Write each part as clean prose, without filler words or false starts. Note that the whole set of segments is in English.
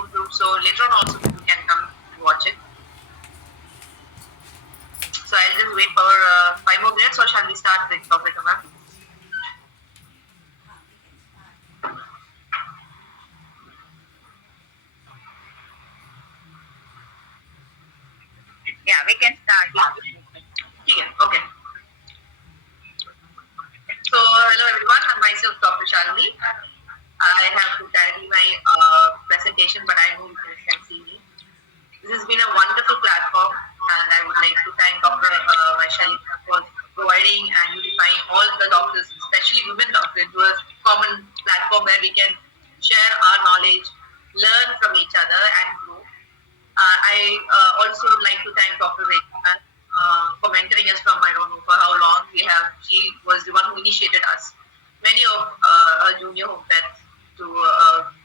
YouTube. So later on also you can come and watch it. So I'll just wait for 5 more minutes, or shall we start with topic, ma'am? Yeah, we can start. Okay. So hello everyone, I'm myself Dr. Salini. I have to carry my presentation, but I know you can see me. This has been a wonderful platform, and I would like to thank Dr. Vaishali for providing and unifying all the doctors, especially women doctors, into a common platform where we can share our knowledge, learn from each other, and grow. I also would like to thank Dr. Vaishali for mentoring us from I don't know for how long we have. She was the one who initiated us, many of our junior homeopaths, to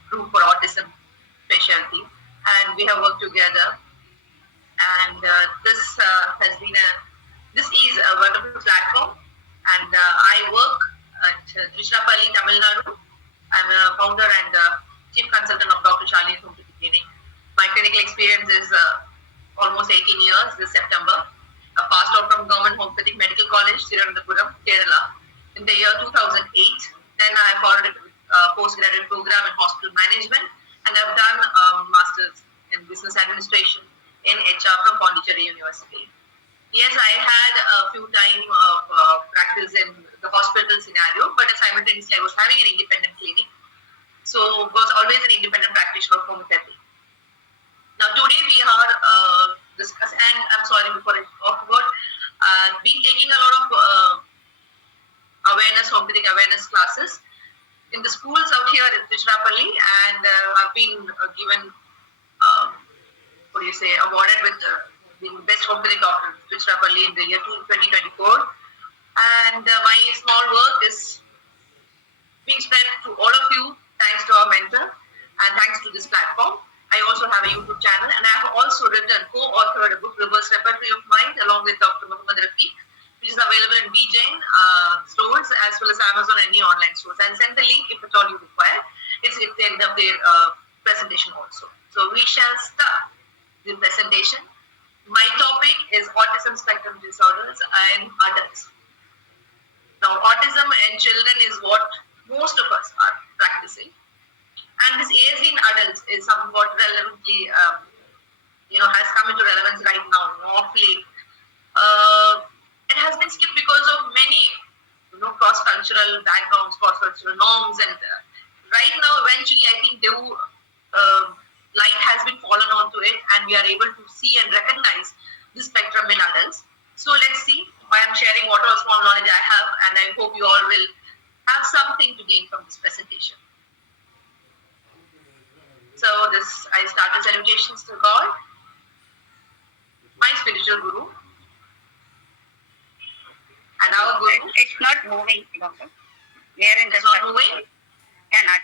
group for autism specialty, and we have worked together. And this has been this is a wonderful platform. And I work at Tiruchirappalli, Tamil Nadu. I'm a founder and chief consultant of Dr. Salini Homeopathic Clinic. My clinical experience is almost 18 years this September. I passed out from Government Homeopathic Medical College, Thiruvananthapuram, Kerala, in the year 2008. Then I followed a postgraduate program in hospital management, and I've done masters in business administration in HR from Pondicherry University. Yes, I had a few time of practice in the hospital scenario, but simultaneously I was having an independent clinic. So was always an independent practitioner of homeopathy. Now today we are discussing, and I'm sorry before I talk about, been taking a lot of homeopathic awareness classes in the schools out here in Tiruchirappalli, and I've been given, awarded with the best homeopathic doctor in Tiruchirappalli in the year 2024. And my small work is being spread to all of you thanks to our mentor and thanks to this platform. I also have a YouTube channel, and I have also co-authored a book, Reverse Repertory of Mind, along with Dr. Muhammad Rafiq, which is available in BJN stores as well as Amazon and any online stores. I'll send the link if at all you require. It's at the end of the presentation also. So we shall start the presentation. My topic is autism spectrum disorders and adults. Now, autism in children is what most of us are practicing, and this ASD in adults is somewhat relevantly, has come into relevance right now. Of late, it has been skipped because of many, cross-cultural backgrounds, cross-cultural norms, and right now, eventually, I think light has been fallen onto it, and we are able to see and recognize the spectrum in adults. So let's see. I am sharing whatever small knowledge I have, and I hope you all will have something to gain from this presentation. So I start with salutations to God, my spiritual guru, and our guru. It's not moving, doctor. We are in the. It's not moving? Cannot.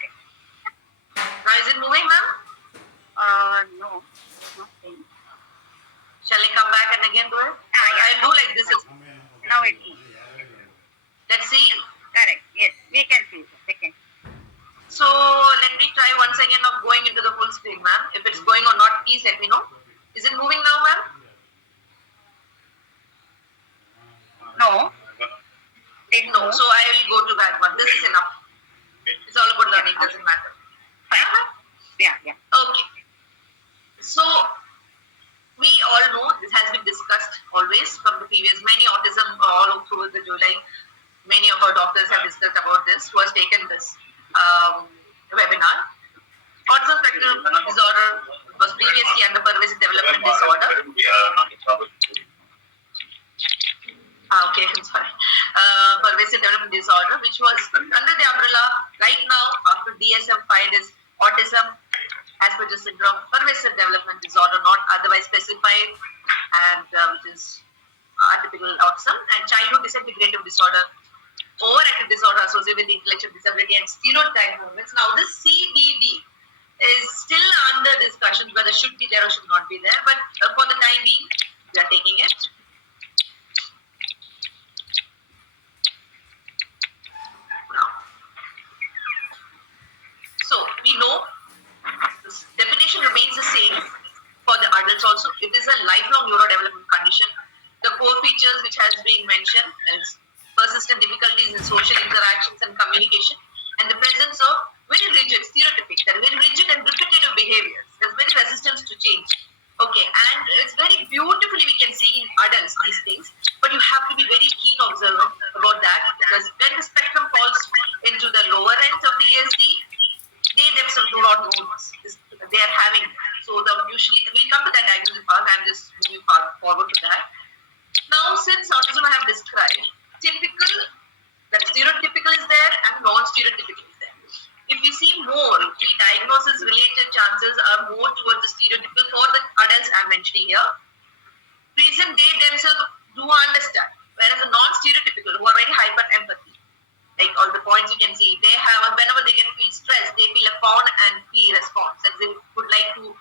Now is it moving, ma'am? No. Nothing. Shall I come back and again do it? Yeah. I'll do like this. Now it moves. Let's see. Correct. Yes, we can see. We can. So let me try once again of going into the full screen, ma'am. If it's going or not, please let me know. Is it moving now, ma'am? No. No. So I will go to that one. This is enough. It's all about learning. Doesn't matter. Yeah. Okay. So we all know this has been discussed always from the previous many autism all through the July. Many of our doctors have discussed about this, who has taken this webinar. Autism spectrum disorder was previously under pervasive development disorder. Okay, I'm sorry. Pervasive development disorder, which was under the umbrella right now after DSM-5 is autism, Asperger's syndrome, pervasive development disorder, not otherwise specified, and which is atypical autism, and childhood disintegrative disorder, overactive disorder associated with intellectual disability, and stereotype movements. Now, this CDD is still under discussion whether should be there or should not be there, but for the time being, we are taking it. Now, so we know this definition situation remains the same for the adults also. It is a lifelong neurodevelopment condition. The core features which has been mentioned is persistent difficulties in social interactions and communication, and the presence of very rigid, stereotypic, very rigid and repetitive behaviors. There's very resistance to change. Okay, and it's very beautifully we can see in adults these things, but you have to be very keen observant about that, because when the spectrum falls into the lower ends of the ASD, they themselves do not know this. They are having. So usually we come to that diagnosis part. I'm just moving forward to that. Now, since autism I have described, typical, that stereotypical is there and non-stereotypical is there. If we see more, the diagnosis related chances are more towards the stereotypical for the adults I'm mentioning here. Reason they themselves do understand, whereas the non-stereotypical who are very hyper empathy, like all the points you can see, they have, whenever they feel stressed, they feel a fawn and flee response, and they would like to,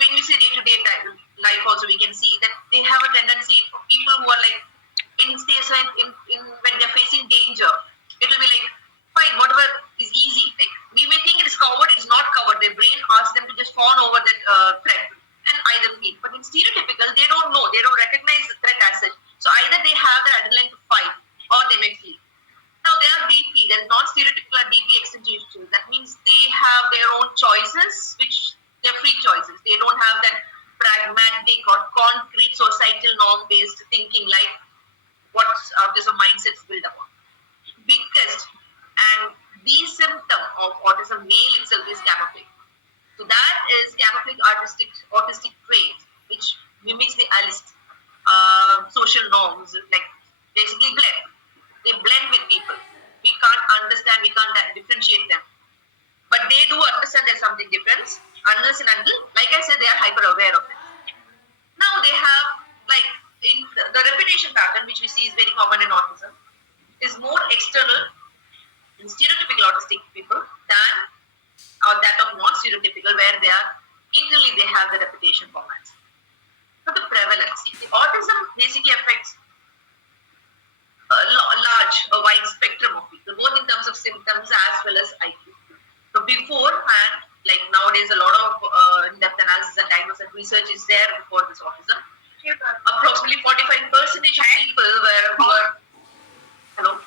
when we say day-to-day life also, we can see that they have a tendency of people who are like, in when they're facing danger, it will be like, fine, whatever is easy. Like, we may think it is covered, it's not covered. Their brain asks them to just fawn over that threat and either flee. But in stereotypical, they don't know, they don't recognize the threat as such. So either they have the adrenaline to fight or they may flee. Now they are DP, they're non-stereotypical or DP extension. That means they have their own choices, which they're free choices. They don't have that pragmatic or concrete societal norm-based thinking like what autism mindsets build upon. Biggest and the symptom of autism male itself is camouflage. So that is camouflage autistic trait, which mimics the alist social norms, like basically blend. They blend with people. We can't understand, we can't differentiate them. But they do understand there's something different, unless and until, like I said, they are hyper aware of it. Now they have, like, in the repetition pattern, which we see is very common in autism, is more external in stereotypical autistic people than that of non-stereotypical, where they are internally they have the repetition formats. So the prevalence, the autism basically affects a wide spectrum of people, both in terms of symptoms as well as IQ. So beforehand, like nowadays, a lot of in-depth analysis and diagnosis and research is there before this autism. Approximately 45% of people were hello.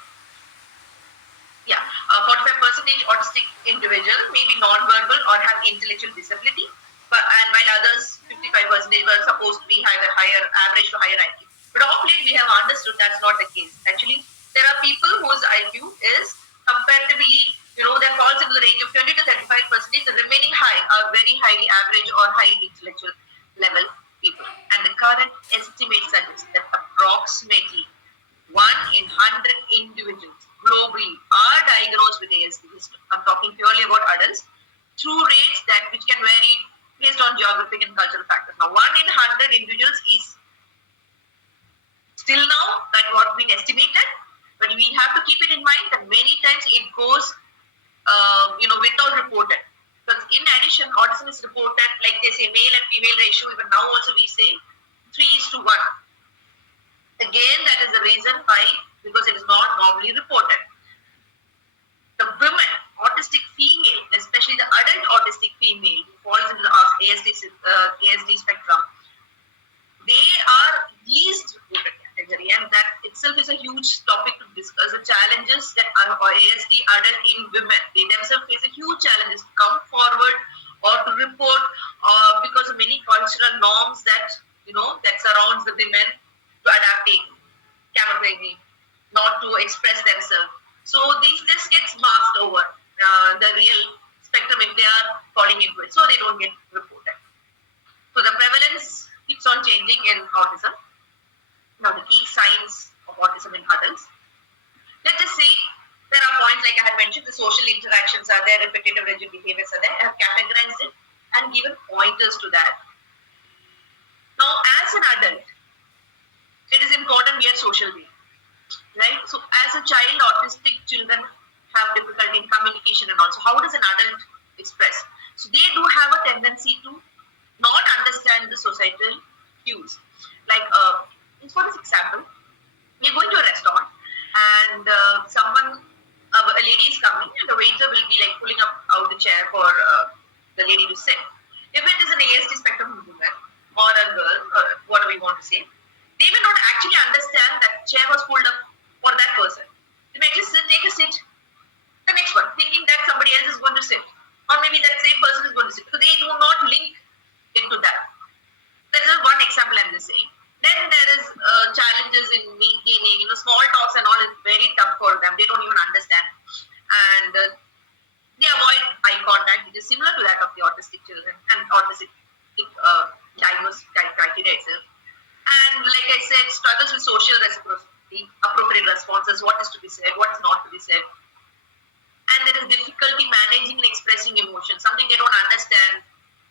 Yeah, 45% autistic individual may be non-verbal or have intellectual disability, and while others, 55% were supposed to be higher average to higher IQ. But of late, we have understood that's not the case. Actually, there are people whose IQ is comparatively, that falls into the range of 20 to 35%. The remaining high are very highly average or high intellectual level people. And the current estimate suggests that approximately 1 in 100 individuals globally are diagnosed with ASD. I'm talking purely about adults, through rates which can vary based on geographic and cultural factors. Now, 1 in 100 individuals is still now that what been estimated, but we have to keep it in mind that many times it goes, without reported. Because in addition, autism is reported, like they say, male and female ratio. Even now also we say 3:1. Again, that is the reason why, because it is not normally reported. The women, autistic female, especially the adult autistic female who falls into the ASD spectrum, they are least reported category, and that itself is a huge topic to discuss. The challenges that are ASD adult in women, they themselves face a huge challenges to come forward or to report because of many cultural norms that surrounds the women to adapting, camouflaging, not to express themselves. So this gets masked over the real spectrum if they are falling into it, so they don't get reported. So the prevalence keeps on changing in autism. Now the key signs of autism in adults. Let's just say there are points like I had mentioned, the social interactions are there, repetitive rigid behaviors are there. I have categorized it and given pointers to that. Now as an adult, it is important we are social beings, right? So as a child, autistic children have difficulty in communication and also how does an adult express? So they do have a tendency to not understand the societal cues. Like, for this example, we're going to a restaurant and a lady is coming and the waiter will be like pulling out the chair for the lady to sit. If it is an ASD spectrum woman or a girl, or whatever we want to say, they may not actually understand that chair was pulled up for that person. They may just take a sit, the next one, thinking that somebody else is going to sit, or maybe that same person is going to sit. So they do not link into that. That is one example I'm just saying. Then there is challenges in maintaining, small talks and all is very tough for them. They don't even understand, and they avoid eye contact, which is similar to that of the autistic children and autistic diagnostic criteria itself. And like I said, struggles with social reciprocity, appropriate responses, what is to be said, what is not to be said. And there is difficulty managing and expressing emotions, something they don't understand.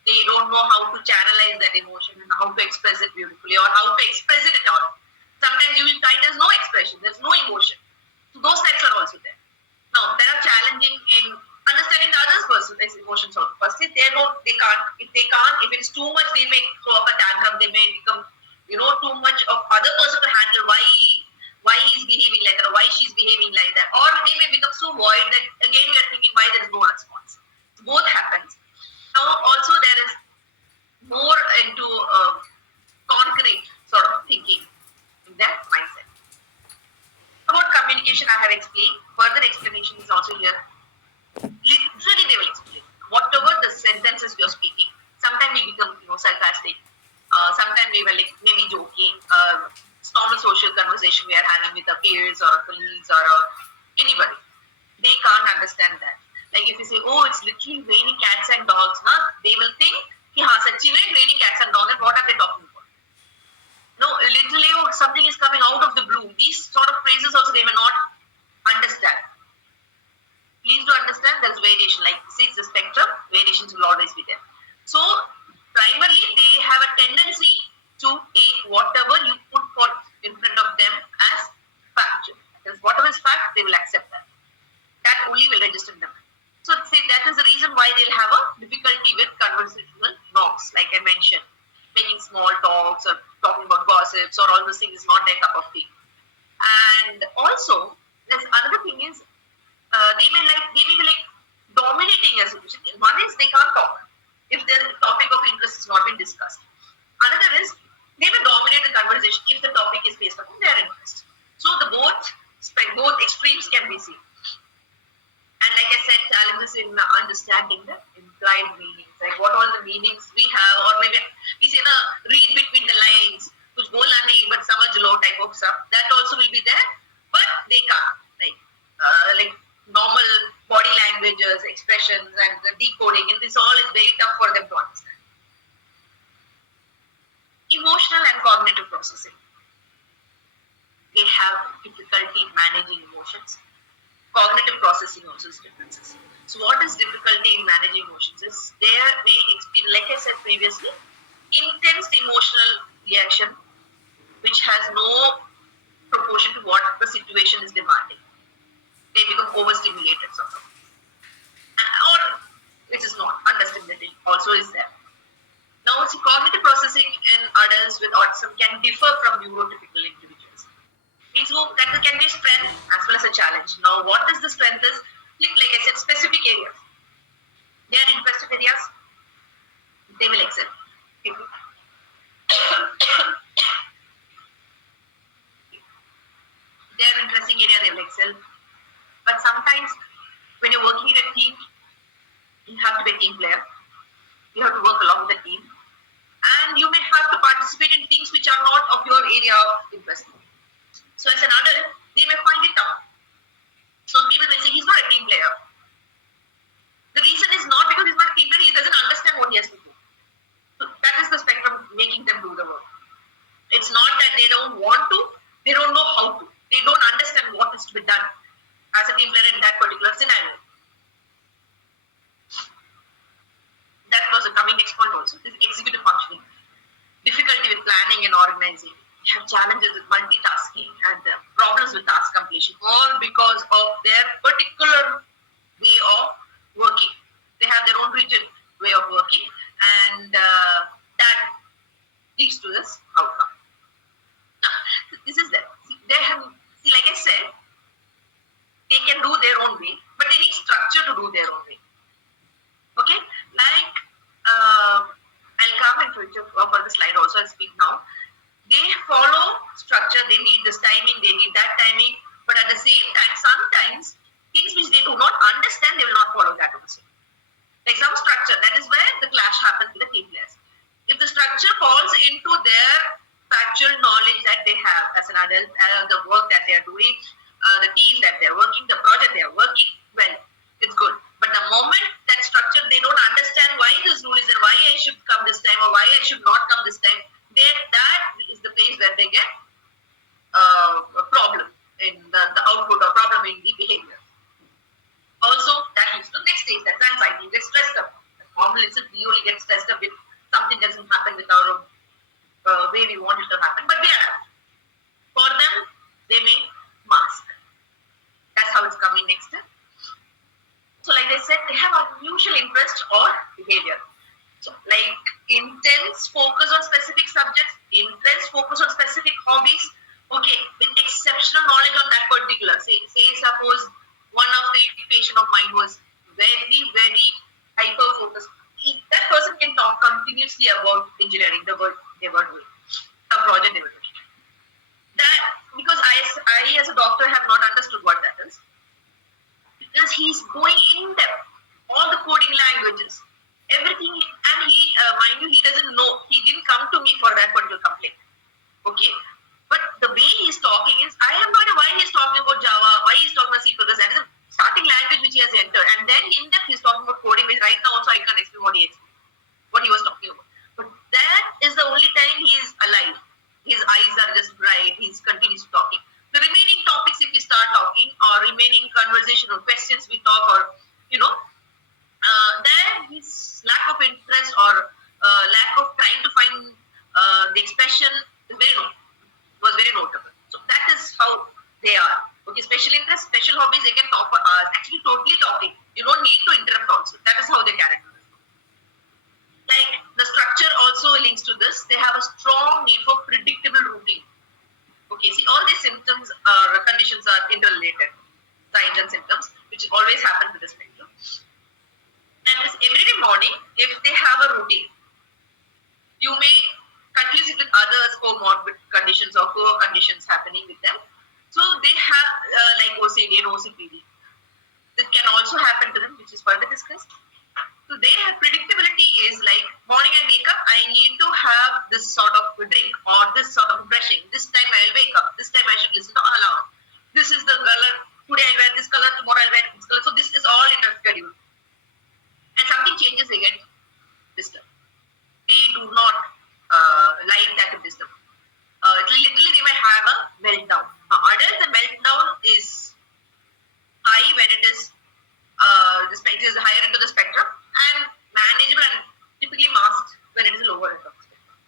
They don't know how to channelize that emotion and how to express it beautifully or how to express it at all. Sometimes you will find there's no expression, there's no emotion. So those types are also there. Now, there are challenging in understanding the other person's emotions also. First, if they can't, if it's too much, they may throw up a tantrum, they may become, too much of other person to handle why he's behaving like that or why she's behaving like that. Or they may become so void that again we are thinking why there is no response. Both happens. Now also there is more into concrete sort of thinking in that mindset. About communication I have explained. Further explanation is also here. Literally they will explain. Whatever the sentences we are speaking, sometimes we become sarcastic. Sometimes we were maybe joking. Normal social conversation we are having with our peers or our colleagues or anybody. They can't understand that. Like if you say, oh, it's literally raining cats and dogs, they will think, sachi mein raining cats and dogs, what are they talking about? No, literally, oh, something is coming out of the blue. These sort of phrases also they may not understand. Please do understand there's variation. Like see, it's the spectrum, variations will always be there. So primarily they have a tendency to take whatever you put in front of them as factual. Because whatever is fact, they will accept that. That only will register in them. So see, that is the reason why they'll have a difficulty with conversational norms, like I mentioned. Making small talks or talking about gossips or all those things is not their cup of tea. And also, there's another thing is they may be like dominating a situation. One is they can't talk if the topic of interest has not been discussed. Another is they may dominate the conversation if the topic is based upon their interest. So the both extremes can be seen. And like I said, challenges in understanding the implied meanings, like what all the meanings we have, or maybe we say read between the lines, which bola nahi but samajh lo type of stuff. That also will be there, but they can't. Like normal body languages, expressions, and the decoding, and this all is very tough for them to understand. Emotional and cognitive processing. They have difficulty managing emotions. Cognitive processing also is differences. So what is difficulty in managing emotions is there may experience, like I said previously, intense emotional reaction which has no proportion to what the situation is demanding. They become overstimulated sort of. Or which is not, understimulating also is there. Now see, cognitive processing in adults with autism can differ from neurotypical individuals. So that can be a strength as well as a challenge. Now, what is the strength is, like I said, specific areas. They are in specific areas, they will excel. They are interesting area, they will excel. But sometimes when you're working in a team, you have to be a team player. You have to work along with the team. And you may have to participate in things which are not of your area of interest. So as an adult, they may find it tough. So people may say, he's not a team player. The reason is not because he's not a team player, he doesn't understand what he has to do. So that is the spectrum making them do the work. It's not that they don't want to, they don't know how to. They don't understand what is to be done as a team player in that particular scenario. That was a coming next point also, is executive functioning. Difficulty with planning and organizing. Have challenges with multitasking and problems with task completion, all because of their particular way of working. They have their own rigid way of working, and that leads to this outcome. Now, this is that. Like I said, they can do their own way, but they need structure to do their own way. Okay, like for the slide also. I'll speak now. They follow structure. They need this timing. They need that timing. But at the same time, sometimes things which they do not understand, they will not follow that also. Like some structure, that is where the clash happens with the team players. If the structure falls into their factual knowledge that they have as an adult, the work that they are doing, the team that they are working, the project they are working, well, it's good. But the moment that structure, they don't understand why this rule is there, why I should come this time or why I should not come this time, that is the place where they get a problem in the output or problem in the behavior. Also, that leads to the next stage, that's anxiety. You get stressed up. Normal itself, we only get stressed up if something doesn't happen with our way we want it to happen, but we adapt. For them, they may mask. That's how it's coming next. So, like I said, they have unusual interest or behavior. So, like intense focus on specific subjects, intense focus on specific hobbies, okay, with exceptional knowledge on that particular. Say suppose one of the patient of mine was very, very hyper focused. That person can talk continuously about engineering, the work they were doing, some project they were doing. That because I as a doctor have not understood what that is. Because he's going in depth, all the coding languages, everything, and he, mind you, he doesn't know. He didn't come to me for that particular complaint. Okay. But the way he's talking is, I have no idea why he's talking about Java, why he's talking about C++. That is the starting language which he has entered. And then in depth he's talking about coding, which right now also I can't explain what he was talking about. But that is the only time he is alive. His eyes are just bright. He continues talking. The remaining topics, if we start talking, or remaining conversation or questions we talk, or then his lack of interest or lack of trying to find the expression is was very notable. So that is how they are. Okay, special interest, special hobbies, they can talk for hours. Actually, totally talking. You don't need to interrupt also. That is how they character. Like the structure also links to this. They have a strong need for predictable routine. Okay, see, all these symptoms or conditions are interrelated. Signs and symptoms, which always happen with the spectrum. And this everyday morning, if they have a routine, you may confuse it with other comorbid conditions or core conditions happening with them. So they have like OCD and OCPD. It can also happen to them, which is further discussed. So they have predictability is like morning I wake up, I need to have this sort of drink or this sort of brushing. This time I will wake up. This time I should listen to alarm. This is the color. Today I'll wear this color. Tomorrow I'll wear this color. So this is all in a schedule. And something changes, they get disturbed. They do not like that to disturb. Literally they may have a meltdown. Adult, the meltdown is high when it is the spectrum is higher into the spectrum, and manageable and typically masked when it is lower end of the spectrum.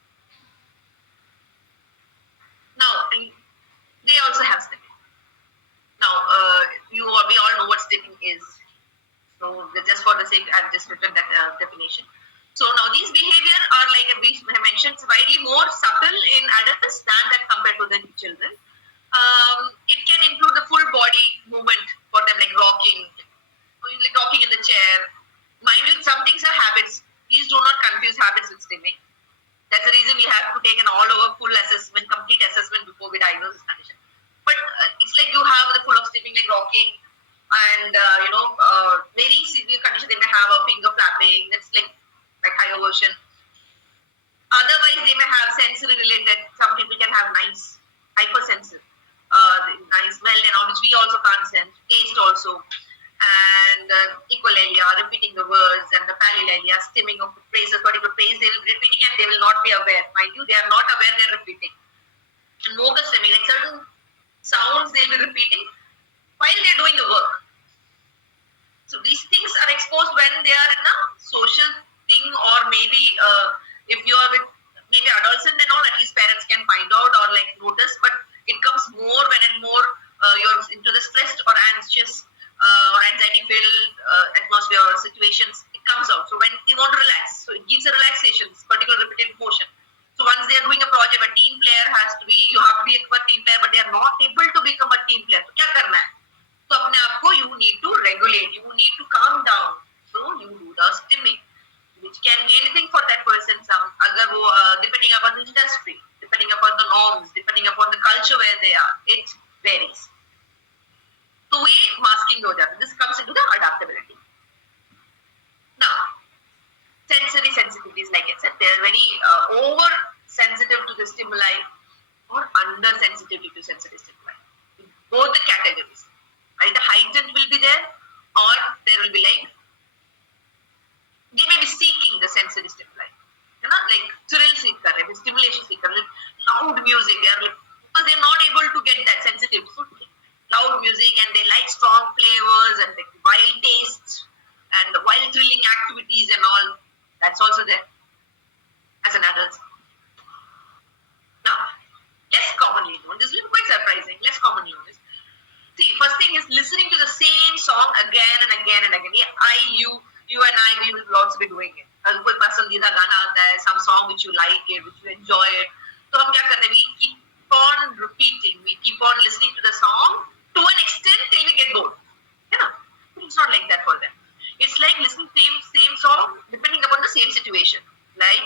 Now, they also have stimming. Now, we all know what stimming is. So, just for the sake, I've just written that definition. So, now these behavior are like we mentioned, slightly more subtle in adults than that compared to the children. It can include the full body movement for them, like rocking in the chair. Mind you, some things are habits. Please do not confuse habits with stimming. That's the reason we have to take an all-over full assessment, complete assessment before we diagnose this condition. But it's like you have the full of stimming, like rocking, and very severe condition. They may have a finger flapping. That's like higher version. Otherwise, they may have sensory related. Some people can have nice hypersensitive, nice smell and all, which we also can't sense. Taste also. And echolalia, repeating the words, and the palilalia, stimming of the phrases, particular phrase they will be repeating and they will not be aware. Mind you, they are not aware they are repeating. And vocal stimming, like certain sounds they will be repeating while they are doing the work. So these things are exposed when they are in a social thing, or maybe if you are with maybe adults and all, at least parents can find out or like notice, but it comes more when and more you're into the stressed or anxious or anxiety-filled atmosphere or situations, it comes out. So when you want to relax, so it gives a relaxation, particular repetitive motion. So once they are doing a project, a team player has to be, you have to be a team player, but they are not able to become a team player. So क्या करना है? So अपने आप को you need to regulate, you need to calm down. So you do the stimming, which can be anything for that person. Some अगर depending upon the industry, depending upon the norms, depending upon the culture where they are, it varies. So we masking ho jata. This comes into the adaptability. Now, sensory sensitivities, like I said, they are very over sensitive to the stimuli or under sensitive to sensory stimuli. Both the categories. Either heightened will be there, or there will be like, they may be seeking the sensory stimuli. You know, like thrill seeker, stimulation seeker, loud music, they are like, because they're not able to get that sensitive. So loud music, and they like strong flavors and like wild tastes and wild thrilling activities and all. That's also there as an adult. Now, less commonly known, this is quite surprising, less commonly known is, see, first thing is listening to the same song again and again and again. Yeah, you and I, we will also be doing it. कोई पसंदीदा गाना आता है, some song which you like it, which you enjoy it. तो हम क्या करते हैं? We keep on repeating, we keep on listening to the song to an extent till we get bored. You know, it's not like that for them. It's like listening to same song depending upon the same situation. Like,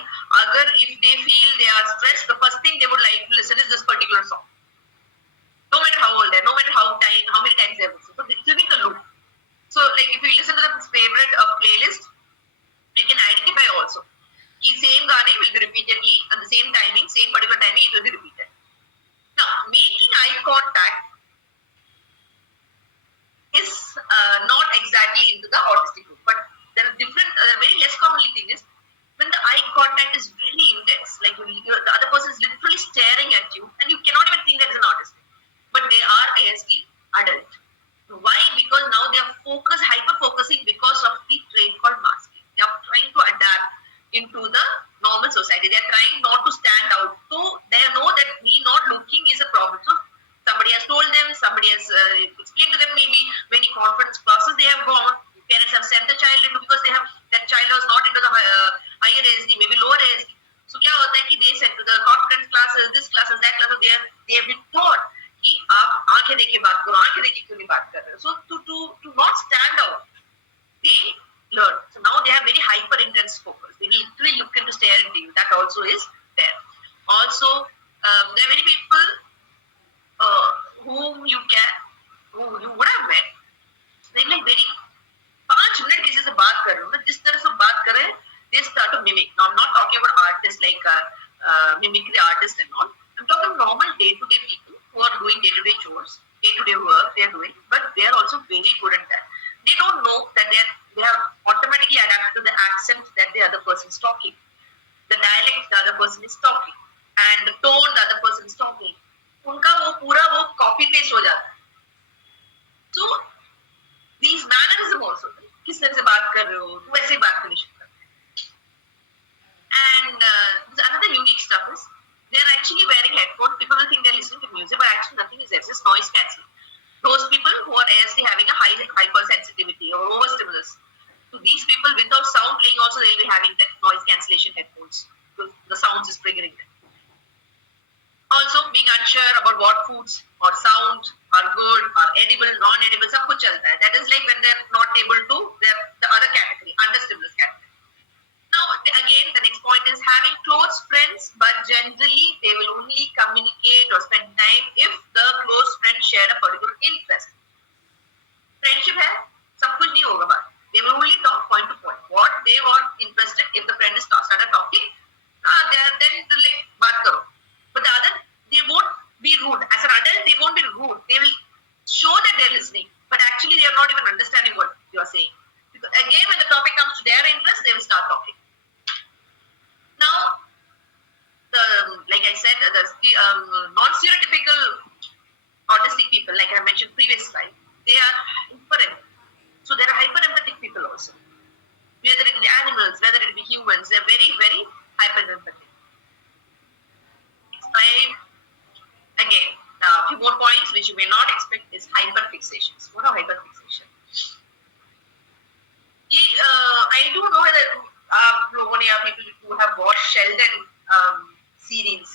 if they feel they are stressed, the first thing they would like to listen is this particular song. No matter how old they are, no matter how many times they have listened. So it will be the loop. So like if you listen to the favorite playlist, you can identify also. The same gaane will be repeatedly at the same timing, same particular timing, it will be repeated. Now, making eye contact is not exactly into the autistic group, but there are different, very less commonly thing is when the eye contact is really intense, like the other person is literally staring at you, and you cannot even think that is an autistic, but they are ASD adult. Why? Because now they are hyper-focusing because of the trait called masking. They are trying to adapt into the normal society. They are trying not to stand out. So they know that me not looking is a problem. So somebody has told them, somebody has explained to them, maybe many conference classes they have gone. Parents have sent the child into because that child was not into the higher ASD, maybe lower ASD. So क्या होता है कि they sent to the conference classes, this classes, that classes. They have been taught कि आप आंखें देख के बात करो, आंखें देख के क्यों नहीं बात कर रहे हो? So to not stand out, they learn. So now they have very hyper intense focus. They will literally look into stare into you. That also is there. Also, there are many people whom you would have met. They like very 5 minute किसी से बात कर रहे हो ना, जिस तरह से बात कर रहे हैं, they start to mimic. Now I'm not talking about artists like mimicry artists and all. I'm talking normal day-to-day people who are doing day-to-day chores, day-to-day work they are doing, but they are also very good at that. They don't know that they have automatically adapted to the accent that the other person is talking, the dialect the other person is talking, and the tone the other person is talking. उनका वो पूरा वो copy paste हो जाता है. So these mannerism also, किस तरह से बात कर रहे हो, वैसे ही बात करनी शुरू कर. And another unique stuff is they are actually wearing headphones. People will think they are listening to music, but actually nothing is there. It's just noise cancelling. Those people who are ASD having a high hypersensitivity or overstimulus. So these people without sound playing also they will be having that noise cancellation headphones. So the sounds is triggering them. Also being unsure about what foods or sounds are good, are edible, non-edible, सब कुछ चलता है. That is like when they are not able to, they are the other category, understimulus category. Now, again, the next point is having close friends, but generally they will only communicate or spend time if the close friend share a particular interest. Friendship है, सब कुछ नहीं होगा बात. They will only talk point to point. What they were interested, if the friend is started talking, then like बात करो. But the other, they won't be rude. As an adult, they won't be rude. They will show that they're listening, but actually they are not even understanding what you are saying. Because again, when the topic comes to their interest, they will start talking. Now, like I said, the non-stereotypical autistic people, like I mentioned previous slide, they are hyper-empathic. So there are hyper-empathic people also. Whether it be animals, whether it be humans, they're very, very hyper-empathic. Again, a few more points which you may not expect is hyperfixations. What are hyperfixations? I don't know whether people who have watched Sheldon series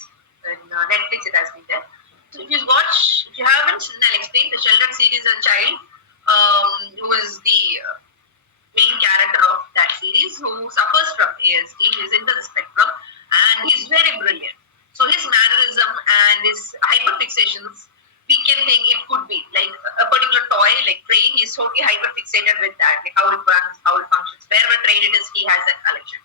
in Netflix, it has been there. So if you haven't, then I'll explain. The Sheldon series, a child who is the main character of that series who suffers from ASD, is into the spectrum, and he's very brilliant. So his mannerism and his hyperfixations, we can think it could be like a particular toy, like train. He's totally hyperfixated with that, like how it runs, how it functions. Wherever train it is, he has that collection.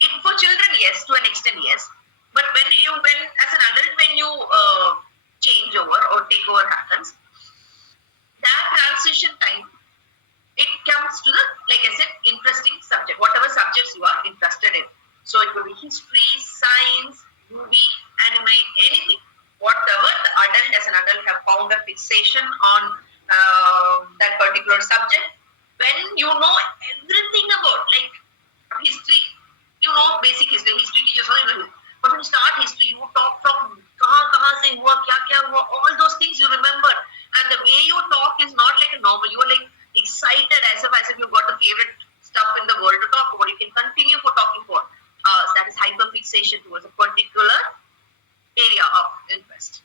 It for children, yes, to an extent, yes. But when as an adult, when you change over or take over happens, that transition time, it comes to the, like I said, interesting subject, whatever subjects you are interested in. So it could be history, science, movie, anime, anything. Whatever the adult as an adult have found a fixation on that particular subject, when you know everything about like history, you know basic history teachers, but when you start history, you talk from kahan se hua, kya hua, all those things you remember. And the way you talk is not like a normal. You are like excited as if you've got the favorite stuff in the world to talk about. You can continue for talking for. That is hyperfixation towards a particular area of interest.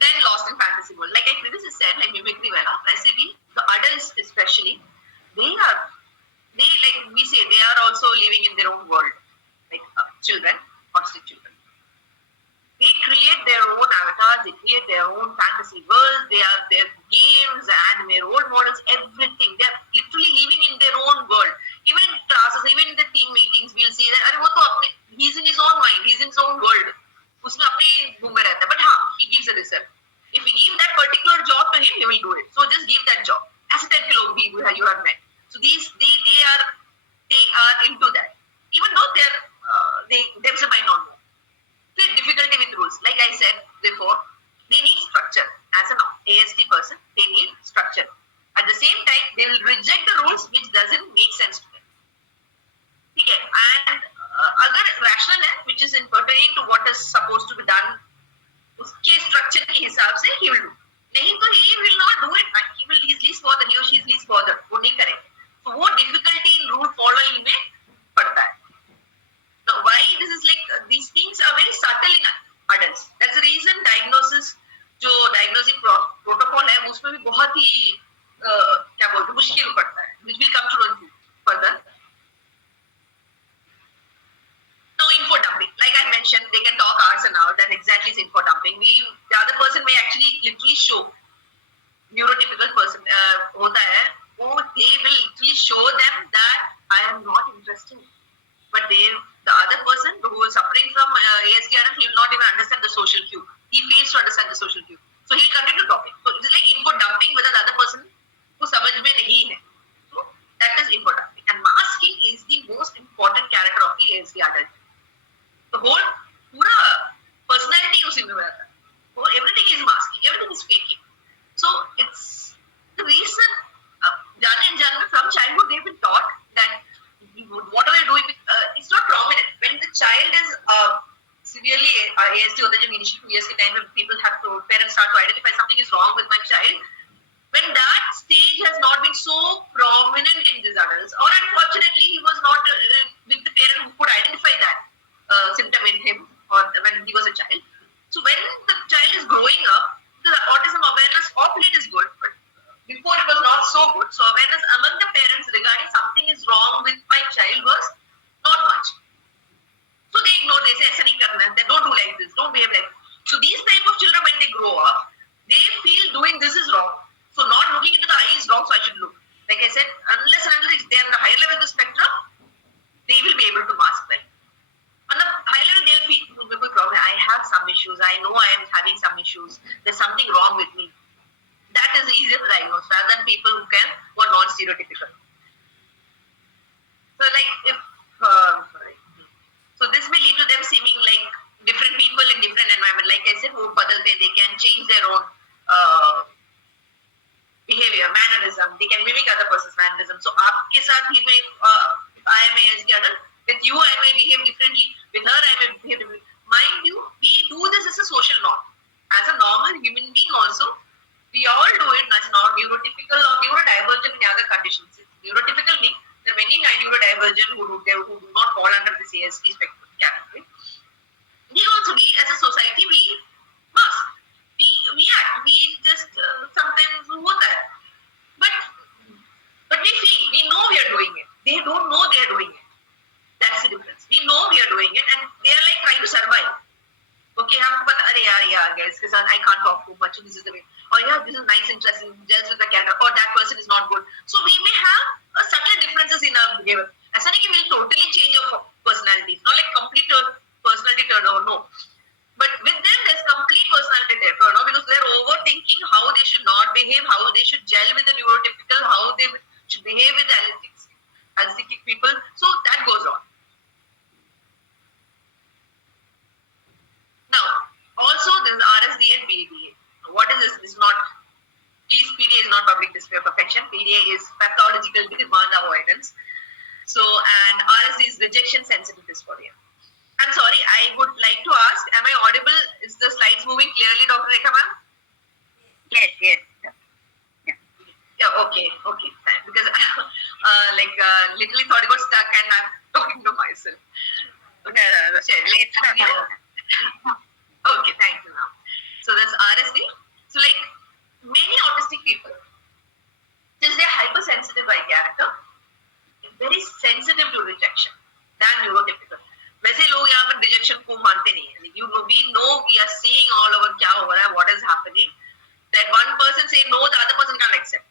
Then lost in fantasy world. Like I previously said, like mimicry wala, the adults especially, they like we say, they are also living in their own world. Like children, autistic children. They create their own avatars, they create their own fantasy worlds, they have their games, anime, role models, everything. They are literally living in their own world. Even in classes, even in the team meetings, we'll see that he's in his own mind, he's in his own world. But he gives a result. If we give that particular job to him, he will do it. So just give that job. As a type of people you have met. So they are into that. Even though they themselves might not know. So difficulty with rules. Like I said before, they need structure. As an ASD person, they need structure. At the same time, they will reject the rules which doesn't make sense to them. Okay. And other rational है, which is in pertaining to what is supposed to be done, उसके structure के हिसाब से he will do. नहीं तो he will not do it. He's least bothered. He or she is least bothered. वो नहीं करेंगे. So वो difficulty in rule following में पड़ता है. Now why this is like these things are very subtle in adults. That's the reason जो diagnosing protocol है उसमें भी बहुत ही क्या बोलते हैं मुश्किल पड़ता है. Which will come to further. No info dumping. Like I mentioned, they can talk hours and hours. That exactly is info dumping. The other person may actually literally show. Neurotypical person होता है. They will literally show them that I am not interested. But the other person who is suffering from ASDRM, he will not even understand the social cue. He fails to understand the social cue. So he will continue talking. So it is like info dumping with the other person who समझ में नहीं है. So that is info dumping. And masking is the most important character of the ASD adult. The whole पूरा personality उसी में रहता है. So everything is masking, everything is faking. So it's the reason from childhood they've been taught that whatever you're doing, it's not prominent. When the child is severely ASD or the initial 2 years time when parents start to identify something is wrong with my child, when that stage has not been so prominent in these adults, or unfortunately he was not with the parent who could identify that symptom in him or when he was a child. So when the child is growing up, the autism awareness of late is good, but before it was not so good. So awareness among the parents regarding something is wrong with my child was not much. So they ignore, they say, they don't do like this, don't behave like this. So these type of children, when they grow up, they feel doing this is wrong. So not looking into the eye is wrong, so I should look. Like I said, unless and until they are on the higher level of the spectrum, they will be able to mask well. On the high level, they will feel, I have some issues, I know I am having some issues, there's something wrong with me. That is easier to diagnose rather than people who are non-stereotypical. So like so this may lead to them seeming like different people in different environment. Like I said, they can change their own behavior, mannerism. They can mimic other person's mannerism. So आपके साथ ही मैं I am ASD adult. With you, I may behave differently. With her, I may behave differently. Mind you, we do this as a social norm. As a normal human being also, we all do it as neurotypical or neurodivergent in other conditions. Neurotypical means there are many neurodivergent who do not fall under this ASD spectrum category. We also, as a society, we must. We act. We just sometimes do that. But we feel, we know we are doing it. They don't know they are doing it. That's the doing it, and they are like trying to survive. Okay, हमको पता अरे यार guys इसके साथ I can't talk too much. This is the way. Or yeah, this is nice, interesting, gels with the character. Or that person is not good. So we may have subtle differences in our behavior. ऐसा नहीं कि we'll totally change our personality. It's not like complete personality turnover. No. But with them, there's complete personality turnover because they're overthinking how they should not behave, how they should gel with the neurotypical, how they should behave with the allistic people. So that goes on. Now, also there is RSD and PDA. What is this? This is not, please, PDA is not public display of affection. PDA is pathological demand avoidance. So, and RSD is rejection sensitive dysphoria. I'm sorry, I would like to ask, am I audible? Is the slides moving clearly, Dr. Rekha ma'am? Yes, yes. Yeah, okay. Because literally thought it was stuck and I'm talking to myself. Okay, okay, thank you now. So that's RSD. So like many autistic people, since they're hypersensitive by character, very sensitive to rejection than neurotypical. वैसे लोग यहाँ पर rejection को मानते नहीं हैं. We are seeing all over क्या हो रहा है, what is happening. That one person say no, the other person can't accept.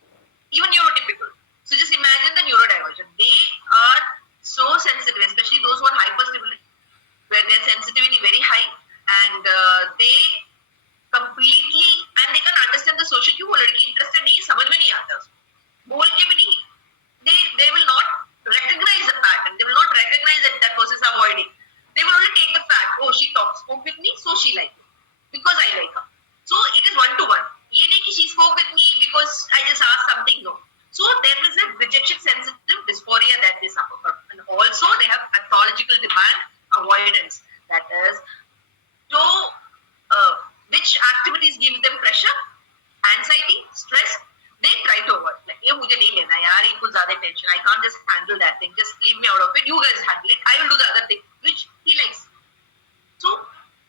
Even neurotypical. So just imagine the neurodivergent. They are so sensitive, especially those who are hyperstimulated, where their sensitivity very high, and they completely, and they can understand the social क्यों वो लड़की interested नहीं है, समझ में नहीं आता. बोल के भी नहीं, they will not recognize the pattern. They will not recognize that person is avoiding. They will only take the fact, oh, she spoke with me, so she liked me. Because I like her. So it is one-to-one. ये नहीं कि she spoke with me because I just asked something, no. So there is a rejection sensitive dysphoria that they suffer from. And also they have pathological demand avoidance. That is, so which activities give them pressure, anxiety, stress, they try to avoid. Like, ये मुझे नहीं लेना यार, ये कुछ ज़्यादा tension. I can't just handle that thing. Just leave me out of it. You guys handle it. I will do the other thing, which he likes. So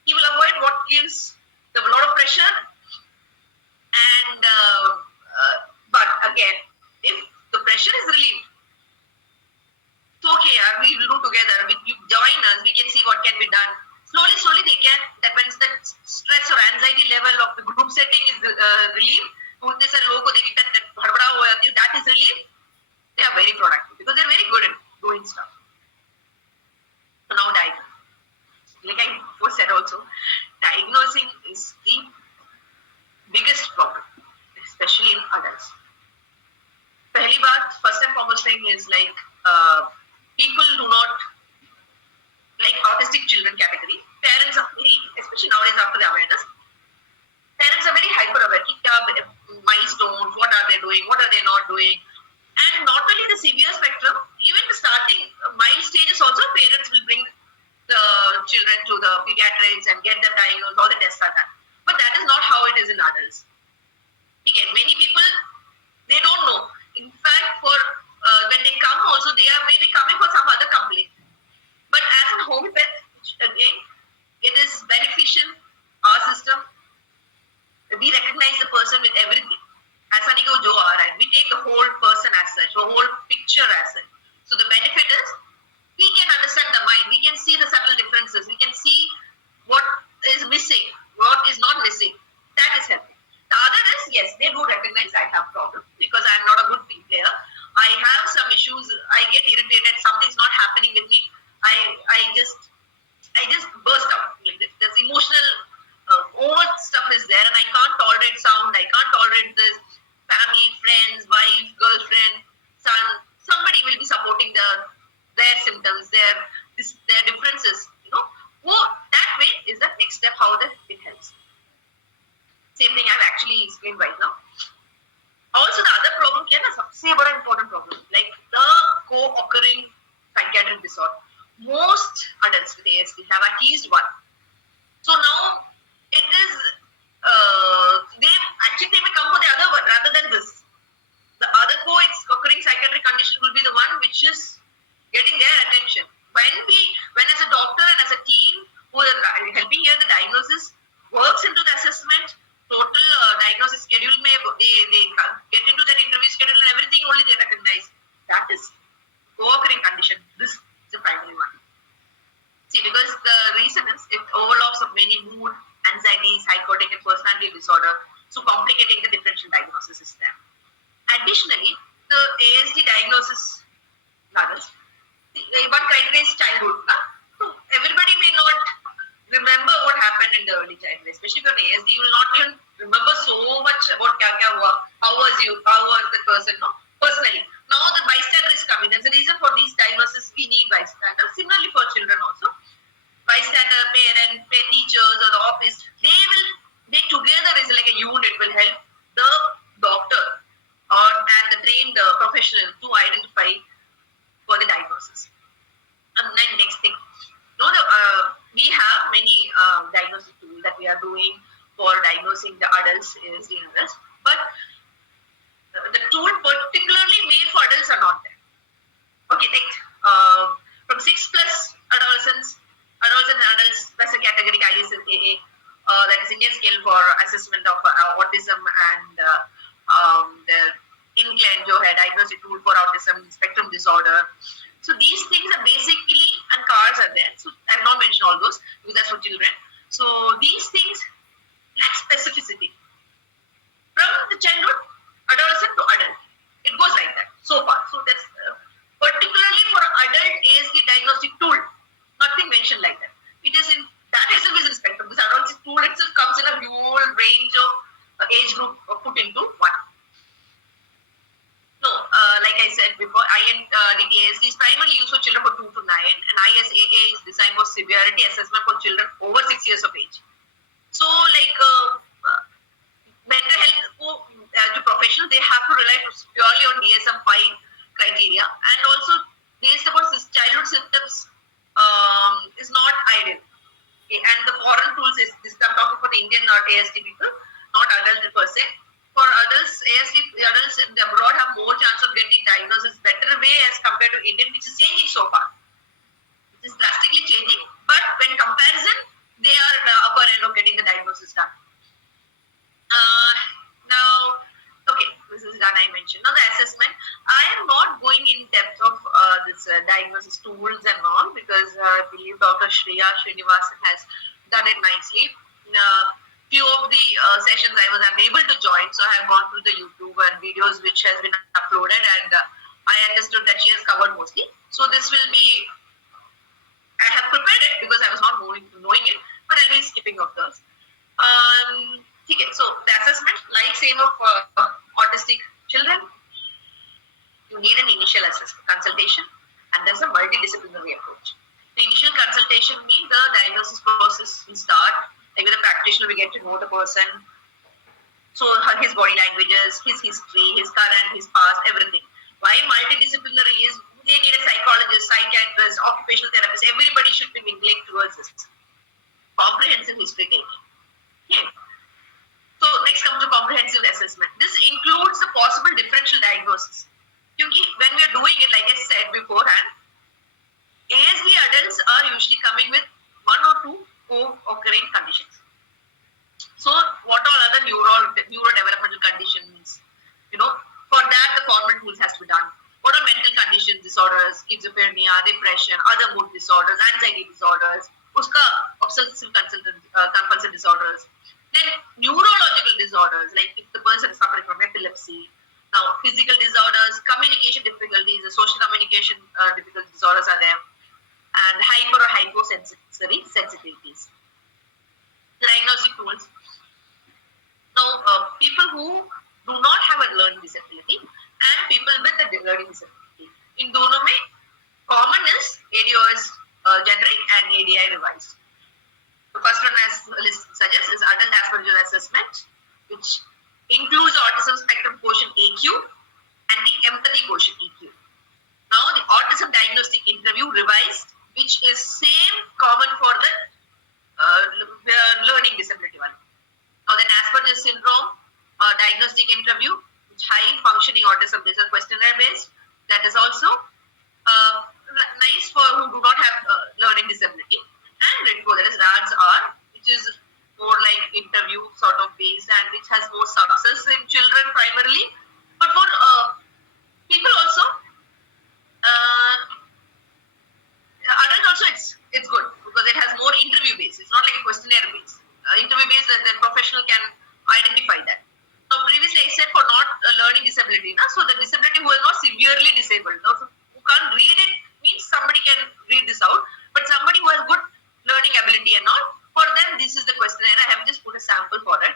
he will avoid what gives them a lot of pressure. And but again, if the pressure is relieved, it's okay. We will do together. You join us. We can see what can be done. Slowly they can. That when the stress or anxiety level of the group setting is relieved. That is relief, they are very productive because they're very good at doing stuff. So now like I said also, diagnosing is the biggest problem, especially in adults. First and foremost thing is like people do not like autistic children category. Parents are very, especially nowadays after the awareness, parents are very hyper aware. Milestones, what are they doing, what are they not doing, and not only the severe spectrum, even the starting mild stages also, parents will bring the children to the pediatrics and get them diagnosed, all the tests are done. But that is not how it is in adults. Okay, many people, they don't know. In fact, for when they come also, they are maybe coming for some other complaint. But as a homeopath, again, it is beneficial, our system, we recognize the person with everything. ऐसा नहीं कि वो जो आ रहा है. We take the whole person as such, the whole picture as such. So the benefit is we can understand the mind. We can see the subtle differences. We can see what is missing, what is not missing. That is helping. The other is, yes, they do recognize I have problems because I am not a good team player. I have some issues. I get irritated. Something's not happening with me. I just burst out. Like this emotional over stuff is there, and I can't tolerate sound. I can't tolerate this. Family, friends, wife, girlfriend, son. Somebody will be supporting their symptoms, their differences. That way is the next step. How it helps. Same thing I've actually explained right now. Also, the other problem here is a very important problem, like the co-occurring psychiatric disorder. Most adults with ASD have at least one. So now it is they may come for the other one rather than this. The other co-occurring psychiatric condition will be the one which is getting their attention. When as a doctor and as a team who are helping here, the diagnosis works into the assessment, total diagnosis schedule, they get into that interview schedule and everything, only they recognize that is co-occurring condition. This is the primary one. See, because many mood, anxiety, psychotic, and personality disorder. So complicating the differential diagnosis is there. Additionally, the ASD diagnosis others. One criteria is childhood. So everybody may not remember what happened in the early childhood, especially if you're an ASD, you will not even remember so much about how was you, how was the person, no? Personally. Now the bystander is coming. There's a reason for these diagnoses. We need bystanders. Similarly for children also. Bystander, parent, teachers, or the office, they together is like a unit will help the doctor and the trained professional to identify for the diagnosis. And then next thing, we have many diagnostic tools that we are doing for diagnosing the adults is illness, but the tool particularly made for adults are not there. Okay, like from 6+ adolescents and adults, that's a category ISSAA, that is Indian Scale for Assessment of Autism, and the INCLAN जो है diagnostic tool for autism spectrum disorder. So these things are basically, and cars are there. So I have not mentioned all those because that's for children. So these things lack specificity from the childhood, adolescent to adult. It goes like that so far. So that's particularly for adult ASD diagnostic tool. Nothing mentioned like that. It is in that itself is in spectrum. This adult tool itself comes in a whole range of age group put into one. No, like I said before, INDTASD is primarily used for children from 2 to 9, and ISAA is designed for severity assessment for children over 6 years of age. So, like mental health to professionals, they have to rely purely on DSM-5 criteria, and also based upon childhood symptoms is not ideal. Okay, and the foreign tools is this. I'm talking for the Indian ASD people, not adults per se. For adults, ASD adults in the abroad have more chance of getting diagnosis better way as compared to Indian, which is changing so far. It is drastically changing, but when comparison, they are the upper end of getting the diagnosis done. Now, okay, this is done. I mentioned now the assessment. I am not going in depth of this diagnosis tools and all because I believe Dr. Shreya Srinivasan has done it nicely. Few of the sessions I was unable to join, so I have gone through the YouTube and videos which has been uploaded, and I understood that she has covered mostly. So this will be, I have prepared it because I was not knowing it, but I'll be skipping of those. Okay, so the assessment, like same of autistic children, you need an initial assessment consultation, and there's a multidisciplinary approach. The initial consultation means the diagnosis process will start. Like with a practitioner, we get to know the person. So his body languages, his history, his current, his past, everything. Why multidisciplinary is they need a psychologist, psychiatrist, occupational therapist. Everybody should be mingling towards this. Comprehensive history taking. Okay. So next comes to comprehensive assessment. This includes the possible differential diagnosis. Because when we are doing it, like I said beforehand, ASD adults are usually coming with 1 or 2 co-occurring conditions. So what all other neurodevelopmental conditions, for that the formal tools has to be done. What are mental conditions, disorders, schizophrenia, depression, other mood disorders, anxiety disorders, obsessive compulsive disorders. Then neurological disorders, like if the person is suffering from epilepsy. Now physical disorders, communication difficulties, social communication difficulties disorders are there. And hyper or hyposensory sensitivities. Diagnostic tools. Now, people who do not have a learning disability and people with a learning disability. In दोनों में common is ADOS generic and ADI revised. The first one, as list suggests, is adult Asperger's assessment, which includes autism spectrum quotient AQ and the empathy quotient EQ. Now, the autism diagnostic interview revised, which is same common for the learning disability one. Now, then Asperger's syndrome diagnostic interview, which high functioning autism is a questionnaire based. That is also nice for who do not have learning disability. And RIDCO, that is RADS-R, which is more like interview sort of based and which has more success in children primarily. But for people also, adults also it's good because it has more interview based. It's not like a questionnaire disability. So the disability who is not severely disabled. Who can't read it means somebody can read this out. But somebody who has good learning ability and all, for them this is the questionnaire. I have just put a sample for it.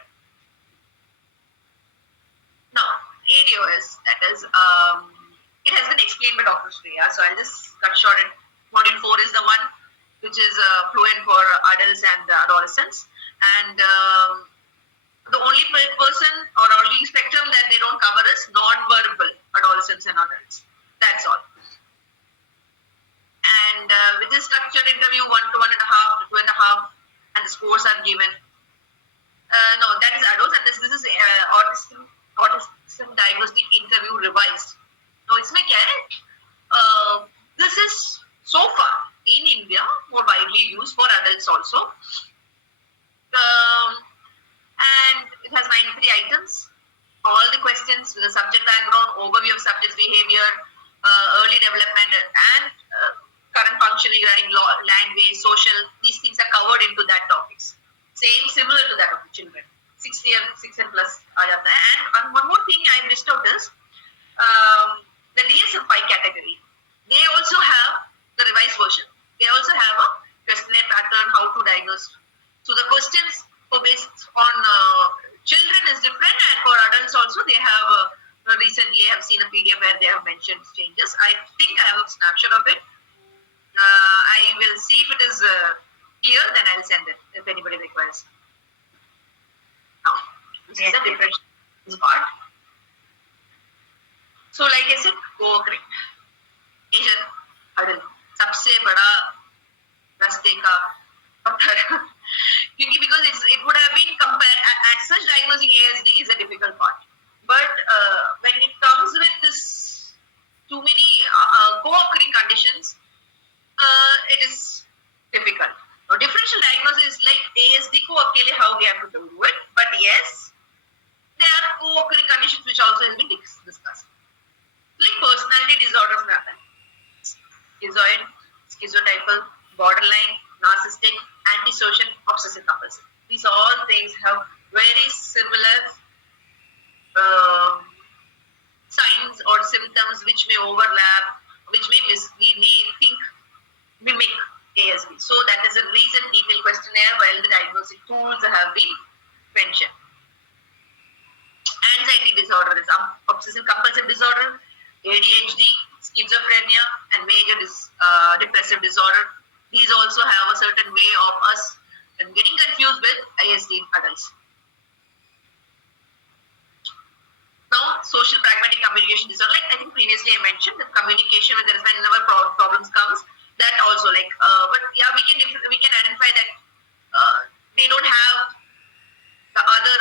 Now, ADOS, that is, it has been explained by Dr. Shreya, so I'll just cut short it. Module 4 is the one which is fluent for adults and adolescents. And the only person or only spectrum that they don't cover is non-verbal adolescents and adults. That's all. And with this structured interview, 1 to 1.5 to 2.5, and the scores are given. No, that is adults, and this is autism diagnostic interview revised. Now, इसमें क्या है? This is so far in India more widely used for adults also. And it has 93 items. All the questions, the subject background, overview of subject's behavior, early development, and current functioning regarding law, language, social. These things are covered into that topics. Similar to that of the children. 6 and plus. And one more thing I missed out is the DSM-5 category. They also have the revised version. They also have a questionnaire pattern, how to diagnose. So the questions based on children is different, and for adults also they have recently I have seen a PDF where they have mentioned changes. I think I have a snapshot of it. I will see if it is clear, then I'll send it if anybody requires. Now, this is the difference part. So like I said, co-occurring. Asian hurdle. सबसे बड़ा रास्ते का पत्थर. Because it would have been compared as such, diagnosing ASD is a difficult part. But when it comes with this too many co-occurring conditions, it is difficult. Now, differential diagnosis is like ASD ko akele how we have to do it. But yes, there are co-occurring conditions which also has been discussed. Like personality disorders happen. Schizoid, schizotypal, borderline, narcissistic, antisocial, obsessive compulsive. These all things have very similar signs or symptoms which may overlap, which we may think mimic ASD. So that is a reason detailed questionnaire while the diagnostic tools have been mentioned. Anxiety disorder is obsessive compulsive disorder, ADHD, schizophrenia, and major depressive disorder. These also have a certain way of us getting confused with ASD in adults. Now, social pragmatic communication disorder, like I think previously I mentioned, the communication whenever problems comes, that also but yeah, we can identify that they don't have the other